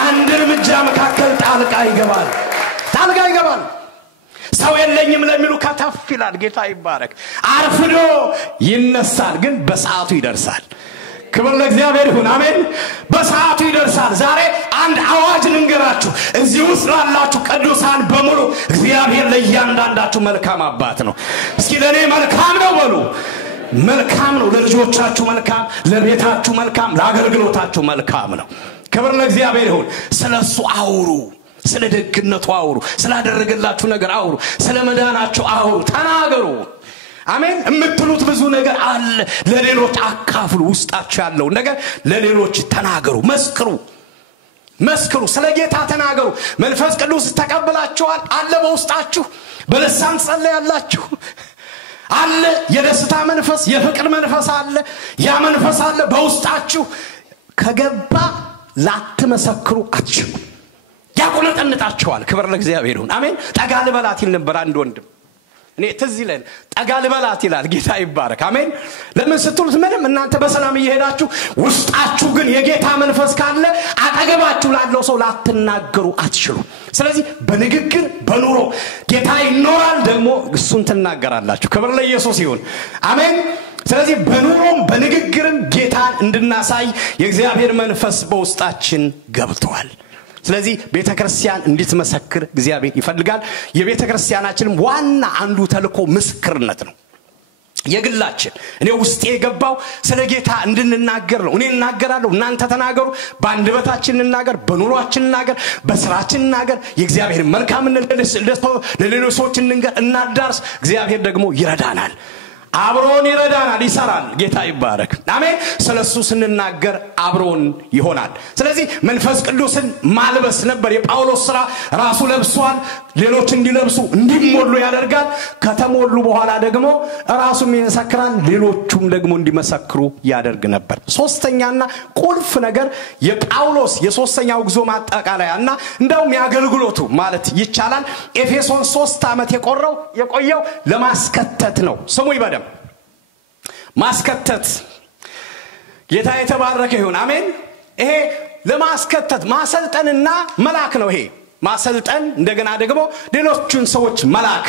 አንድ እርምጃ መካከል ጣልቃ ይገባል ሰው የለኝም ለሚሉ ከተፍ ይላል ጌታ ይባረክ አርፍዶ ይነሳል ግን በሰዓቱ ይደርሳል ክብር ለእግዚአብሔር ይሁን አሜን በሰዓቱ ይደርሳል ዛሬ አንድ አዋጅ ልንገራችሁ እዚህ ውስጥ ላላችሁ ቅዱሳን በሙሉ እግዚአብሔር ለእያንዳንዳችሁ መልካም አባት ነው እስኪ ለኔ መልካም ነው በሉ መልካም ነው ለልጆቻችሁ መልካም ለቤታችሁ መልካም ለአገልግሎታችሁ መልካም ነው ክብር ለእግዚአብሔር ይሁን ስለሱ አውሩ ስለ ደግነቱ አውሩ ስላደረገላችሁ ነገር አውሩ ስለ መዳናችሁ አውሩ ተናገሩ አሜን እምትሉት ብዙ ነገር አለ ለሌሎች አካፍሉ ውስጣችሁ ያለው ነገር ለሌሎች ተናገሩ መስክሩ ስለ ጌታ ተናገሩ መንፈስ ቅዱስ ተቀበላችኋል አለ በውስጣችሁ በልሳን ጸልያላችሁ አለ የደስታ መንፈስ የፍቅር መንፈስ አለ ያ መንፈስ አለ በውስጣችሁ ከገባ ላትመሰክሩ አትችሉ ያቆለጠንጣችኋል ክብር ለእግዚአብሔር ይሁን አሜን ጠጋል በላት ይል ነበር አንድ ወንድም እኔ ትዝ ይለን ጠጋል በላት ይላል ጌታ ይባረክ አሜን ለምን ስትሉት ምንም እናንተ በሰላም እየሄዳችሁ ውስጣችሁ ግን የጌታ መንፈስ ካለ አጠገባችሁ ላለው ሰው ላትናገሩ አትችሉ ስለዚህ በንግግር በኑሮ ጌታ ይኖራል ደግሞ እሱን ተናገራላችሁ ክብር ለኢየሱስ ይሁን አሜን ስለዚህ በኑሮም በንግግርም ጌታን እንድናሳይ የእግዚአብሔር መንፈስ በውስጣችን ገብቷል ስለዚህ ቤተክርስቲያን እንድትመሰክር እግዚአብሔር ይፈልጋል የቤተክርስቲያናችንም ዋና አንዱ ተልኮ ምስክርነት ነው የግላችን እኔ ውስጤ የገባው ስለ ጌታ እንድንናገር ነው እኔ እናገራለሁ እናንተ ተናገሩ በአንደበታችን እንናገር በኑሯችን እንናገር በስራችን እንናገር የእግዚአብሔር መልካምነት ለሌሎች ሰዎች እንንገር እናዳርስ እግዚአብሔር ደግሞ ይረዳናል አብሮን ይረዳናል ይሰራል ጌታ ይባረክ አሜን ስለሱ ስንናገር አብሮን ይሆናል ስለዚህ መንፈስ ቅዱስን ማልበስ ነበር የጳውሎስ ሥራ ራሱ ለብሷል ሌሎች እንዲለብሱ እንዲሞሉ ያደርጋል ከተሞሉ በኋላ ደግሞ ራሱም ይመሰክራል ሌሎቹም ደግሞ እንዲመሰክሩ ያደርግ ነበር ሶስተኛና ቁልፍ ነገር የጳውሎስ የሶስተኛው ጉዞ ማጠቃለያና እንደውም ያገልግሎቱ ማለት ይቻላል ኤፌሶን 3 ዓመት የቆየው ለማስከተት ነው ስሙ ይበደም ማስከተት ጌታ የተባረከ ይሁን አሜን ይሄ ለማስከተት ማሰልጠንና መላክ ነው ይሄ ማሰልጠን እንደገና ደግሞ ሌሎችን ሰዎች መላክ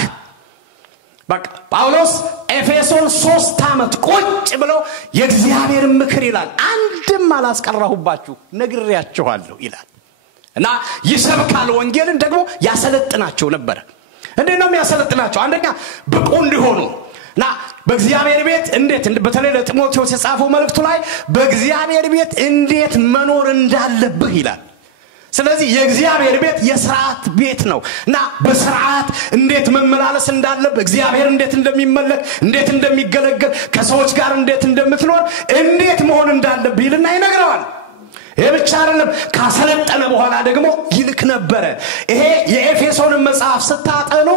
በቃ ጳውሎስ ኤፌሶን 3 ዓመት ቁጭ ብሎ የእግዚአብሔር ምክር ይላል አንድም አላስቀረሁባችሁ ነግሬያችኋለሁ ይላል እና ይሰብካል ወንጌልን ደግሞ ያሰለጥናቸው ነበር እንዴት ነው የሚያሰለጥናቸው አንደኛ ብቁ እንዲሆኑ ና በእግዚአብሔር ቤት እንዴት በተለይ ለጢሞቴዎስ የጻፈው መልእክቱ ላይ በእግዚአብሔር ቤት እንዴት መኖር እንዳለብህ ይላል ስለዚህ የእግዚአብሔር ቤት የሥርዓት ቤት ነውና በሥርዓት እንዴት መመላለስ እንዳለብህ እግዚአብሔር እንዴት እንደሚመለክ እንዴት እንደሚገለገል ከሰዎች ጋር እንዴት እንደምትኖር እንዴት መሆን እንዳለብህ ይልና ይነግረዋል የብቻ አይደለም ካሰለጠነ በኋላ ደግሞ ይልክ ነበር ይሄ የኤፌሶን መጽሐፍ ስታጠኑ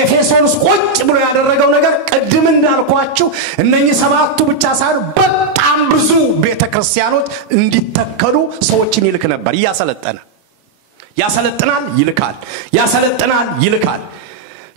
ኤፌሶንስ ቁጭ ብሎ ያደረገው ነገር ቅድም እንዳልኳችሁ እነኚህ ሰባቱ ብቻ ሳይሆን በጣም ብዙ ቤተክርስቲያኖች እንዲተከሉ ሰዎችን ይልክ ነበር ያሰለጥናል ይልካል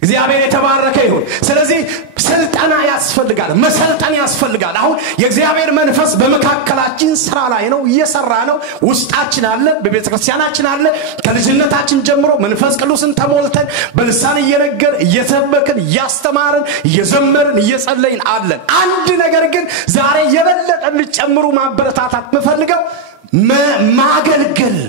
እግዚአብሔር የተባረከ ይሁን ስለዚህ ስልጣና ያስፈልጋል መሰልጠን ያስፈልጋል አሁን የእግዚአብሔር መንፈስ በመካከላችን ስራ ላይ ነው እየሰራ ነው ውስጣችን አለ በቤተክርስቲያናችን አለ ከልጅነታችን ጀምሮ መንፈስ ቅዱስን ተሞልተን በልሳን እየነገር እየሰበክን እያስተማርን እየዘመርን እየጸለይን አለን አንድ ነገር ግን ዛሬ የበለጠ ልጨምሩ ማበረታታት መፈልገው ማገልገል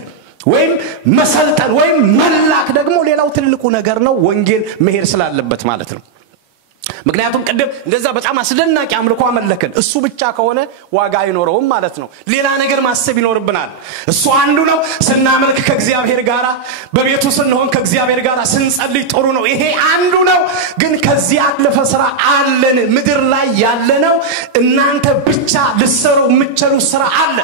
ወይም መሰልጠን ወይም መላክ ደግሞ ሌላው ትልቁ ነገር ነው ወንጌል መሄድ ስላለበት ማለት ነው ምክንያቱም ቀደም እንደዛ በጣም አስደናቂ አምልኮ አመለከን እሱ ብቻ ከሆነ ዋጋ አይኖረውም ማለት ነው ሌላ ነገር ማሰብ ይኖርብናል እሱ አንዱ ነው ስናመልክ ከእግዚአብሔር ጋራ በቤቱ ስንሆን ከእግዚአብሔር ጋራ ስንጸልይ ጥሩ ነው ይሄ አንዱ ነው ግን ከዚህ ያለፈ ስራ አለን ምድር ላይ ያለ ነው እናንተ ብቻ ልትሰሩ የምትችሉ ስራ አለ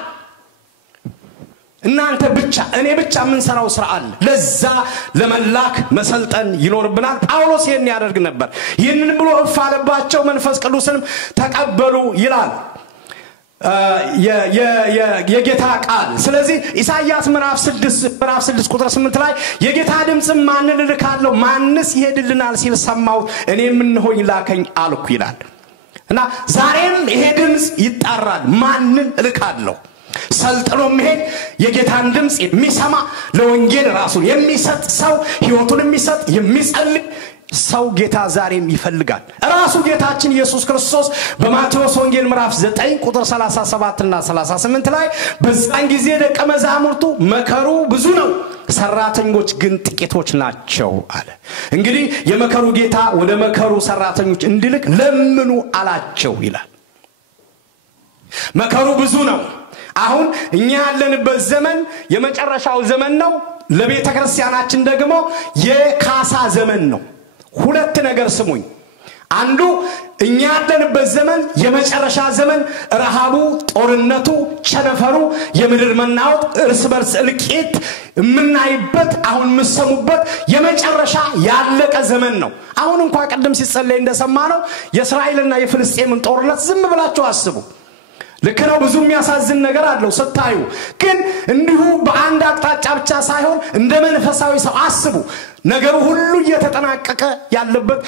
እናንተ ብቻ እኔ ብቻ ምን ሰራው ስራ አለ ለዛ ለመላክ መሰልጠን ይኖርብናል ጳውሎስ ይሄን ያደርግ ነበር ይሄንን ብሎ እፋለባቸው መንፈስ ቅዱስንም ተቀበሉ ይላል የጌታ ቃል ስለዚህ ኢሳይያስ ምዕራፍ 6 ቁጥር 8 ላይ የጌታ ድምጽ ማንን ልካለው ማንስ ይሄድልናል ሲል ሰማው እኔ ምን ሆይ ላከኝ አልኩ ይላል እና ዛሬም ይሄ ድምጽ ይጣራል ማንን ልካለው ሰልጥኖ መሄድ የጌታን ድምጽ የሚሰማ ለወንጌል ራሱን የሚሰጥ ሰው ህይወቱን የሚሰጥ የሚጸልይ ሰው ጌታ ዛሬም ይፈልጋል ራሱ ጌታችን ኢየሱስ ክርስቶስ በማቴዎስ ወንጌል ምዕራፍ 9 ቁጥር 37 እና 38 ላይ በዛን ጊዜ ደቀ መዛሙርቱ መከሩ ብዙ ነው ሰራተኞች ግን ጥቂቶች ናቸው አለ እንግዲህ የመከሩ ጌታ ወደ መከሩ ሰራተኞች እንዲልክ ለምኑ አላቸው ይላል መከሩ ብዙ ነው አሁን እኛ ያለንበት ዘመን የመጨረሻው ዘመን ነው ለቤተ ክርስቲያናችን ደግሞ የካሳ ዘመን ነው ሁለት ነገር ስሙኝ አንዱ እኛ ያለንበት ዘመን የመጨረሻ ዘመን ረሃቡ ጦርነቱ ቸነፈሩ የምድር መናወጥ እርስ በርስ እልቂት ምናይበት አሁን ምሰሙበት የመጨረሻ ያለቀ ዘመን ነው አሁን እንኳን ቀደም ሲጸለይ እንደሰማነው የእስራኤልና የፍልስጤምን ጦርነት ዝም ብላችሁ አስቡ ለከነው ብዙ የሚያሳዝን ነገር አለው ስታዩ ግን እንዲሁ በአንድ አቅጣጫ ብቻ ሳይሆን እንደ መንፈሳዊ ሰው አስቡ ነገሩ ሁሉ እየተጠናቀቀ ያለበት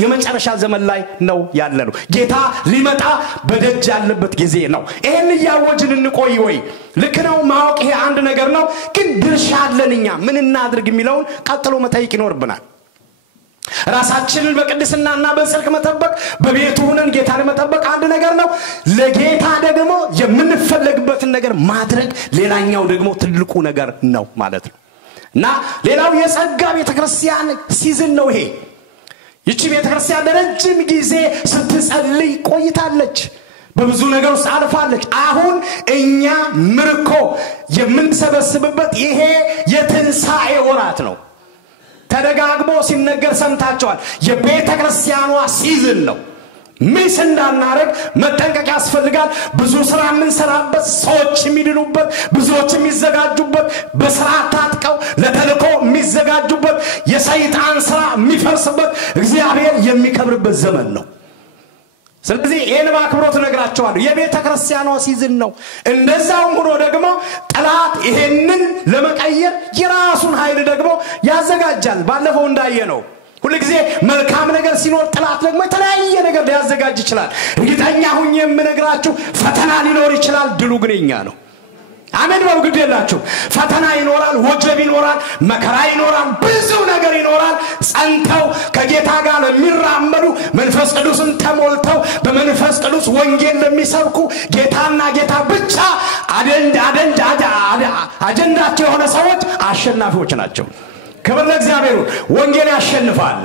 የመጨረሻ ዘመን ላይ ነው ያለነው ጌታ ሊመጣ በደጅ ያለበት ጊዜ ነው ይሄን ያወጅን እንቆይ ወይ ለከነው ማወቅ ይሄ አንድ ነገር ነው ግን ድርሻ አለንኛ ምን እናድርግ የሚለው ቀጥሎ መጠይቅ ይኖርብናል ራሳችንን በቅድስናና በጽድቅ መጠበቅ በቤቱ ሆነን ጌታን መጠበቅ አንድ ነገር ነው ለጌታ ደግሞ የምንፈልግበትን ነገር ማድረግ ሌላኛው ደግሞ ትልቁ ነገር ነው ማለት ነው እና ሌላው የጸጋ ቤተክርስቲያን ሲዝን ነው ይሄ ይቺ ቤተክርስቲያን ለረጅም ጊዜ ስትጸልይ ቆይታለች በብዙ ነገር ውስጥ አልፋለች አሁን እኛ ምርኮ የምንሰበስብበት ይሄ የትንሳኤ ወራት ነው ተደጋግሞ ሲነገር ሰምታችኋል የቤተ ክርስቲያኗ ሲዝን ነው ሚስ እንዳናረግ መጠንቀቅ ያስፈልጋል ብዙ ስራ ምንሰራበት ሰዎች የሚድኑበት ብዙዎች የሚዘጋጁበት በስርዓት ታጥቀው ለተልኮ የሚዘጋጁበት የሰይጣን ስራ የሚፈርስበት እግዚአብሔር የሚከብርበት ዘመን ነው ስለዚህ ይሄን ባክብሮት ነግራቸዋለሁ የቤተ ክርስቲያኗ ሲዝን ነው እንደዛው ሆኖ ደግሞ ጠላት ይሄንን ለመቀየር የራሱን ኃይል ደግሞ ያዘጋጃል ባለፈው እንዳየነው ሁሉ ጊዜ መልካም ነገር ሲኖር ጠላት ደግሞ የተለያየ ነገር ሊያዘጋጅ ይችላል እርግጠኛ ሁኜ የምነግራችሁ ፈተና ሊኖር ይችላል ድሉ ግን የኛ ነው አሜን ነው ግዴላችሁ ፈተና ይኖራል ወጀብ ይኖራል መከራ ይኖራል ብዙ ነገር ይኖራል ጸንተው ከጌታ ጋር ለሚራመዱ መንፈስ ቅዱስን ተሞልተው በመንፈስ ቅዱስ ወንጌል ለሚሰብኩ ጌታና ጌታ ብቻ አጀንዳቸው የሆነ ሰዎች አሸናፊዎች ናቸው ክብር ለእግዚአብሔር ወንጌል ያሸንፋል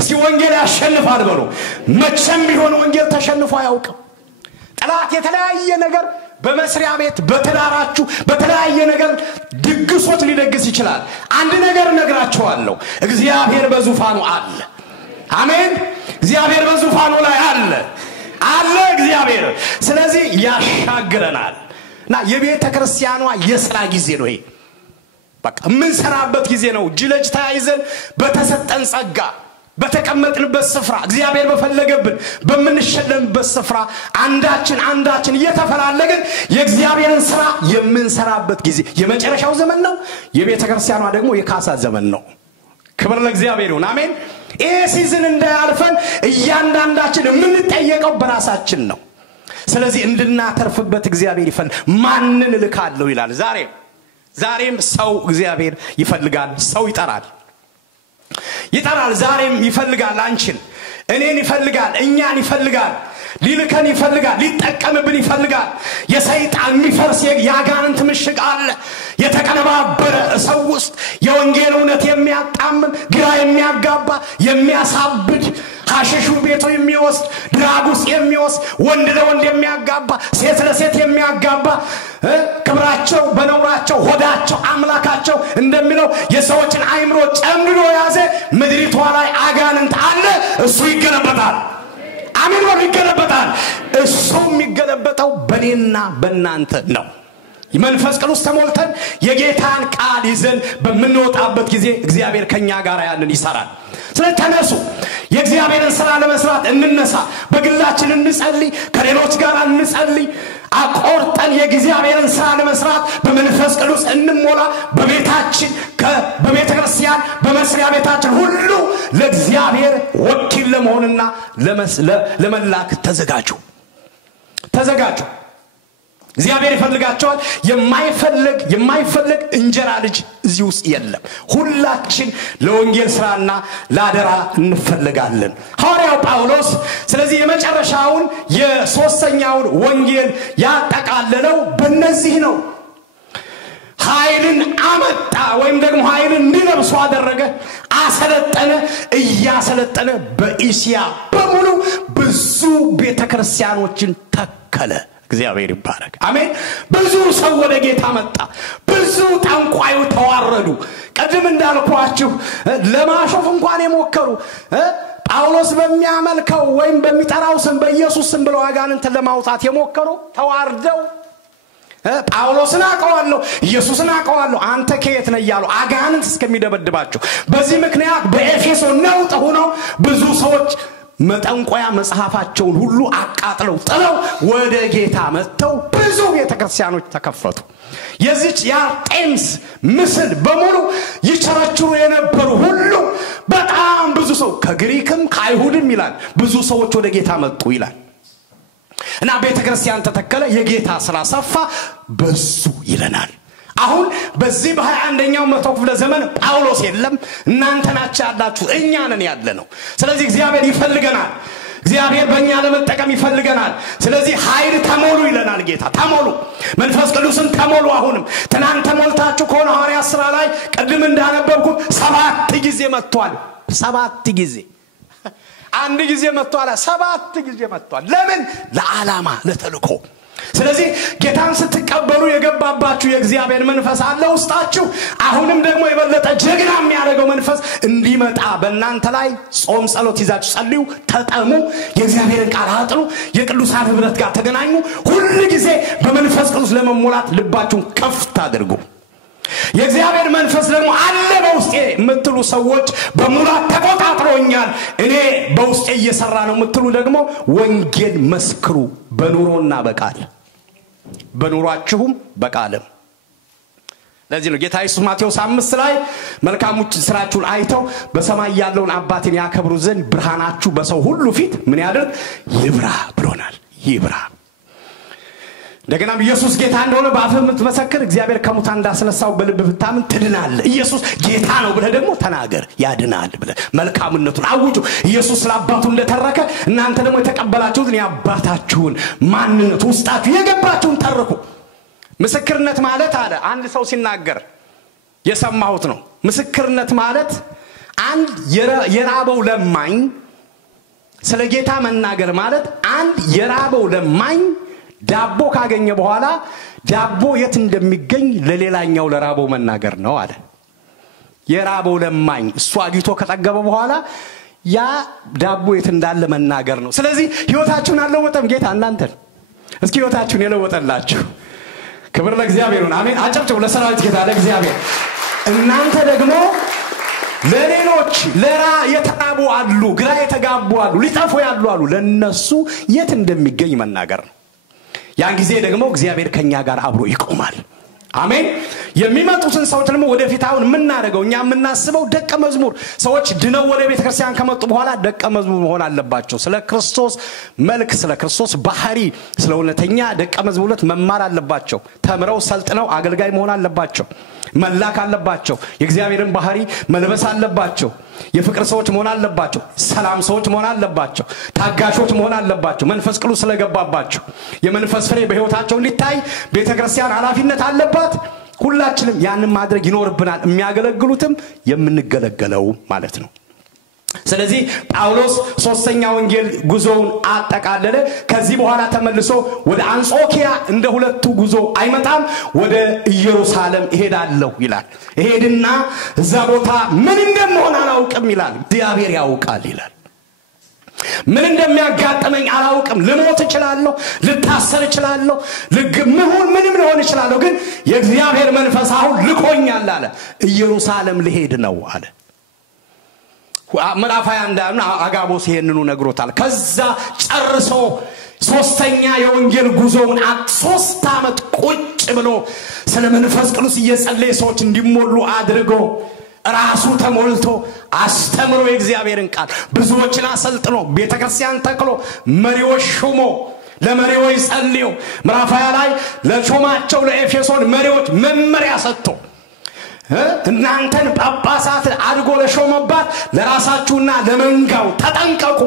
እስቲ ወንጌል ያሸንፋል በሉ መቼም ቢሆን ወንጌል ተሸንፎ አያውቅም ጠላት የተለያየ ነገር በመስሪያ ቤት በተዳራችሁ በተለያየ ነገር ድግሶች ሊደግስ ይችላል አንድ ነገር ነግራችኋለሁ እግዚአብሔር በዙፋኑ አለ አሜን እግዚአብሔር በዙፋኑ ላይ አለ እግዚአብሔር ስለዚህ ያሻግረናልና የቤተ ክርስቲያኗ የሥራ ጊዜ ነው ይሄ በቃ ምን ሰራበት ጊዜ ነው ጅለጅ ታይዘን በተሰጠን ጸጋ በተቀመጥንበት ስፍራ እግዚአብሔር በፈለገብን በመንሸለምበት ስፍራ አንዳችን እየተፈላለግን የእግዚአብሔርን ስራ የምንሰራበት ጊዜ የመጨረሻው ዘመን ነው የቤተ ክርስቲያኗ ደግሞ የካሳ ዘመን ነው ክብር ለእግዚአብሔር ይሁን አሜን ይሄ ሲዝን እንዳያልፈን እያንዳንዳችን የምንጠየቀው በራሳችን ነው ስለዚህ እንድናተርፍበት እግዚአብሔር ይፈልጋል ማንን ልካለው ይላል ዛሬም ሰው እግዚአብሔር ይፈልጋል ሰው ይጠራል ዛሬም ይፈልጋል አንቺን እኔን ይፈልጋል እኛን ይፈልጋል ሊልከን ይፈልጋል ሊጠቀምብን ይፈልጋል የሰይጣን የሚፈርስ ያጋንንት ምሽግ አለ የተቀነባበረ ሰው ውስጥ የወንጌል እውነት የሚያጣምም ግራ የሚያጋባ የሚያሳብድ ሐሽሹ ቤቱ የሚወስድ ድራጉስ የሚወስድ ወንድ ለወንድ የሚያጋባ ሴት ለሴት የሚያጋባ ክብራቸው በነውራቸው ሆዳቸው አምላካቸው እንደሚለው የሰዎችን አይምሮ ጨምድዶ ያዘ ምድሪቷ ላይ አጋንንት አለ እሱ ይገለበጣል አሜን ነው ይገለበጣል እሱ የሚገለበጠው በኔና በእናንተ ነው መንፈስ ቅዱስ ተሞልተን የጌታን ቃል ይዘን በመንወጣበት ጊዜ እግዚአብሔር ከኛ ጋር ያንን ይሰራል ስለዚህ ተነሱ የእግዚአብሔርን ሥራ ለመስራት እንነሳ በግላችን እንጸልይ ከሌሎች ጋር እንጸልይ አቆርጠን የእግዚአብሔርን ሥራ ለመስራት በመንፈስ ቅዱስ እንሞላ በቤታችን በቤተክርስቲያን በመስሪያ ቤታችን ሁሉ ለእግዚአብሔር ወኪል ለመሆንና ለመላክ ተዘጋጁ እግዚአብሔር ይፈልጋቸዋል የማይፈልግ እንጀራ ልጅ እዚህ ውስጥ የለም ሁላችን ለወንጌል ሥራና ለአደራ እንፈልጋለን ሐዋርያው ጳውሎስ ስለዚህ የመጨረሻውን የሶስተኛውን ወንጌል ያጠቃለለው በእነዚህ ነው ኃይልን አመጣ ወይም ደግሞ ኃይልን እንዲለብሱ አደረገ አሰለጠነ እያሰለጠነ በእስያ በሙሉ ብዙ ቤተክርስቲያኖችን ተከለ እግዚአብሔር ይባረክ አሜን ብዙ ሰው ወደ ጌታ መጣ ብዙ ጠንቋዩ ተዋረዱ ቀድም እንዳልኳችሁ ለማሾፍ እንኳን የሞከሩ ጳውሎስ በሚያመልከው ወይም በሚጠራው ስም በኢየሱስ ስም ብለው አጋንንትን ለማውጣት የሞከሩ ተዋርደው ጳውሎስን አቀዋለሁ ኢየሱስን አቀዋለሁ አንተ ከየት ነህ ያሉ አጋንንት እስከሚደበድባቸው በዚህ ምክንያት በኤፌሶን ነውጥ ሆነው ብዙ ሰዎች መጠንቆያ መጽሐፋቸውን ሁሉ አቃጥለው ጥለው ወደ ጌታ መጥተው ብዙ ቤተክርስቲያኖች ተከፈቱ የዚች የአርጤምስ ምስል በሙሉ ይቸረችሩ የነበሩ ሁሉ በጣም ብዙ ሰው ከግሪክም ከአይሁድም ይላል ብዙ ሰዎች ወደ ጌታ መጡ ይላል እና ቤተክርስቲያን ተተከለ የጌታ ሥራ ሰፋ በሱ ይለናል አሁን በዚህ በ21ኛው መቶ ክፍለ ዘመን ጳውሎስ የለም እናንተ ናችሁ ያላችሁ እኛ ነን ያለነው ስለዚህ እግዚአብሔር ይፈልገናል እግዚአብሔር በእኛ ለመጠቀም ይፈልገናል ስለዚህ ኃይል ተሞሉ ይለናል ጌታ ተሞሉ መንፈስ ቅዱስን ተሞሉ አሁንም ትናንት ተሞልታችሁ ከሆነ ሐዋርያት ሥራ ላይ ቀድም እንዳነበብኩት 7 ጊዜ መጥቷል 7 ጊዜ አንድ ጊዜ መጥቷል 7 ጊዜ መጥቷል ለምን ለዓላማ ለተልኮ ስለዚህ ጌታን ስትቀበሉ የገባባችሁ የእግዚአብሔር መንፈስ አለ ውስጣችሁ አሁንም ደግሞ የበለጠ ጀግና የሚያደርገው መንፈስ እንዲመጣ በእናንተ ላይ ጾም ጸሎት ይዛችሁ ጸልዩ ተጠሙ የእግዚአብሔርን ቃል አጥኑ የቅዱሳን ህብረት ጋር ተገናኙ ሁሉ ጊዜ በመንፈስ ቅዱስ ለመሞላት ልባችሁን ከፍት አድርጉ የእግዚአብሔር መንፈስ ደግሞ አለ በውስጤ የምትሉ ሰዎች በሙላት ተቆጣጥሮኛል እኔ በውስጤ እየሰራ ነው የምትሉ ደግሞ ወንጌል መስክሩ በኑሮና በቃል በኑሯችሁም በቃልም ለዚህ ነው ጌታ ኢየሱስ ማቴዎስ 5 ላይ መልካሙን ስራችሁን አይተው በሰማይ ያለውን አባቴን ያከብሩ ዘንድ ብርሃናችሁ በሰው ሁሉ ፊት ምን ያድርግ ይብራ ብሎናል ይብራ እንደገና ኢየሱስ ጌታ እንደሆነ በአፍህ የምትመሰክር እግዚአብሔር ከሙታን እንዳስነሳው በልብህ ብታምን ትድናለህ ኢየሱስ ጌታ ነው ብለህ ደግሞ ተናገር ያድናል ብለህ መልካምነቱን አውጁ ኢየሱስ ለአባቱ እንደተረከ እናንተ ደግሞ የተቀበላችሁትን የአባታችሁን ማንነት ውስጣችሁ የገባችሁን ተርኩ ምስክርነት ማለት አለ አንድ ሰው ሲናገር የሰማሁት ነው ምስክርነት ማለት አንድ የራበው ለማኝ ስለ ጌታ መናገር ማለት አንድ የራበው ለማኝ ዳቦ ካገኘ በኋላ ዳቦ የት እንደሚገኝ ለሌላኛው ለራበው መናገር ነው አለ የራበው ለማኝ እሱ አግኝቶ ከጠገበ በኋላ ያ ዳቦ የት እንዳለ መናገር ነው ስለዚህ ህይወታችሁን አለወጠም ጌታ እናንተን እስኪ ህይወታችሁን የለወጠላችሁ ክብር ለእግዚአብሔር ይሁን አሜን አጨብጭቡ ለሰራዊት ጌታ ለእግዚአብሔር እናንተ ደግሞ ለሌሎች የተራቡ አሉ ግራ የተጋቡ አሉ ሊጠፉ ያሉ አሉ ለነሱ የት እንደሚገኝ መናገር ነው ያን ጊዜ ደግሞ እግዚአብሔር ከኛ ጋር አብሮ ይቆማል አሜን የሚመጡትን ሰዎች ደግሞ ወደፊት አሁን ምናደርገው እኛ ምናስበው ደቀ መዝሙር ሰዎች ድነው ወደ ቤተክርስቲያን ከመጡ በኋላ ደቀ መዝሙር መሆን አለባቸው ስለ ክርስቶስ መልክ ስለ ክርስቶስ ባህሪ ስለ እውነተኛ ደቀ መዝሙርነት መማር አለባቸው ተምረው ሰልጥነው አገልጋይ መሆን አለባቸው መላክ አለባቸው የእግዚአብሔርን ባህሪ መልበስ አለባቸው የፍቅር ሰዎች መሆን አለባቸው ሰላም ሰዎች መሆን አለባቸው ታጋሾች መሆን አለባቸው መንፈስ ቅዱስ ስለገባባቸው የመንፈስ ፍሬ በህይወታቸው ሊታይ ቤተክርስቲያን ኃላፊነት አለባት ሁላችንም ያንን ማድረግ ይኖርብናል የሚያገለግሉትም የምንገለገለው ማለት ነው ስለዚህ ጳውሎስ ሶስተኛ ወንጌል ጉዞውን አጠቃለለ ከዚህ በኋላ ተመልሶ ወደ አንጾኪያ እንደ ሁለቱ ጉዞ አይመጣም ወደ ኢየሩሳሌም ይሄዳለሁ ይላል ይሄድና እዛ ቦታ ምን እንደምሆን አላውቅም ይላል እግዚአብሔር ያውቃል ይላል ምን እንደሚያጋጥመኝ አላውቅም ልሞት እችላለሁ ልታሰር እችላለሁ ምንም ሊሆን ይችላል ግን የእግዚአብሔር መንፈስ አሁን ልኮኛል አለ ኢየሩሳሌም ልሄድ ነው አለ ምዕራፍ 21 አጋቦስ ይሄንኑ ነግሮታል ከዛ ጨርሶ ሶስተኛ የወንጌል ጉዞውን 3 አመት ቁጭ ብሎ ስለ መንፈስ ቅዱስ እየጸለየ ሰዎች እንዲሞሉ አድርጎ ራሱ ተሞልቶ አስተምሮ የእግዚአብሔርን ቃል ብዙዎችን አሰልጥኖ ቤተክርስቲያን ተክሎ መሪዎች ሹሞ ለመሪዎች ጸልዮ ምዕራፍ 20 ላይ ለሾማቸው ለኤፌሶን መሪዎች መመሪያ ሰጥቶ እናንተን ጳጳሳት አድርጎ ለሾመባት ለራሳችሁና ለመንጋው ተጠንቀቁ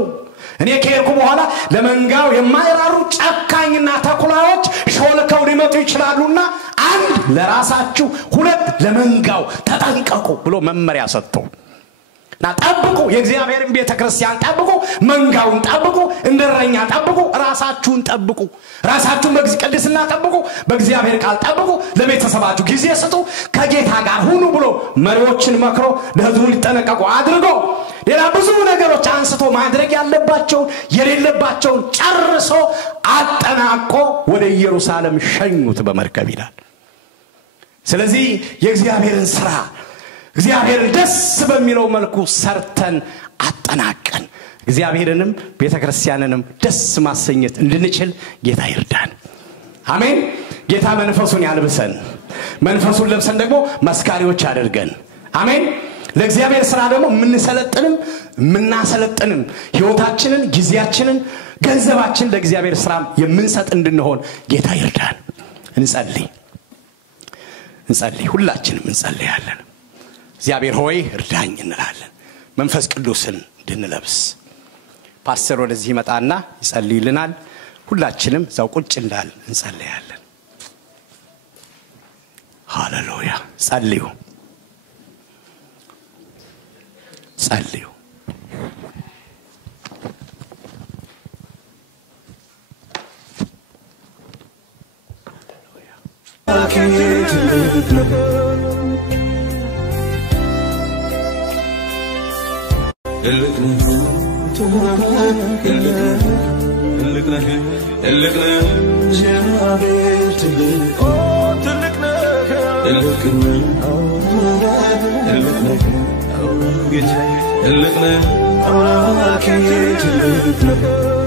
እኔ ከሄድኩ በኋላ ለመንጋው የማይራሩ ጨካኝና ተኩላዎች ሾልከው ሊመጡ ይችላሉና አንድ ለራሳችሁ ሁለት ለመንጋው ተጠንቀቁ ብሎ መመሪያ ሰጥቶ ጠብቁ የእግዚአብሔርን ቤተክርስቲያን ጠብቁ መንጋውን ጠብቁ እንደረኛ ጠብቁ ራሳችሁን ጠብቁ ራሳችሁን በቅድስና ጠብቁ በእግዚአብሔር ቃል ጠብቁ ለቤተሰባችሁ ጊዜ ስጡ ከጌታ ጋር ሁኑ ብሎ መሪዎችን መክሮ ለሕዝቡ ሊጠነቀቁ አድርጎ ሌላ ብዙ ነገሮች አንስቶ ማድረግ ያለባቸው የሌለባቸው ጨርሶ አጠናቆ ወደ ኢየሩሳሌም ሸኙት በመርከብ ይላል ስለዚህ የእግዚአብሔርን ሥራ እግዚአብሔር ደስ በሚለው መልኩ ሰርተን አጠናቀን እግዚአብሔርንም ቤተክርስቲያንንም ደስ ማሰኘት እንድንችል ጌታ ይርዳን አሜን ጌታ መንፈሱን ያልብሰን መንፈሱን ለብሰን ደግሞ መስካሪዎች አድርገን አሜን ለእግዚአብሔር ሥራ ደግሞ ምናሰለጥንም ህይወታችንን ጊዜያችንን ገንዘባችንን ለእግዚአብሔር ሥራ የምንሰጥ እንድንሆን ጌታ ይርዳን እንጸልይ ሁላችንም እንጸልያለን እግዚአብሔር ሆይ እርዳኝ እንላለን መንፈስ ቅዱስን እንድንለብስ ፓስተር ወደዚህ ይመጣና ይጸልይልናል ሁላችንም እዛው ቁጭ እንዳል እንጸልያለን ሃሌሉያ ጸልዩ Look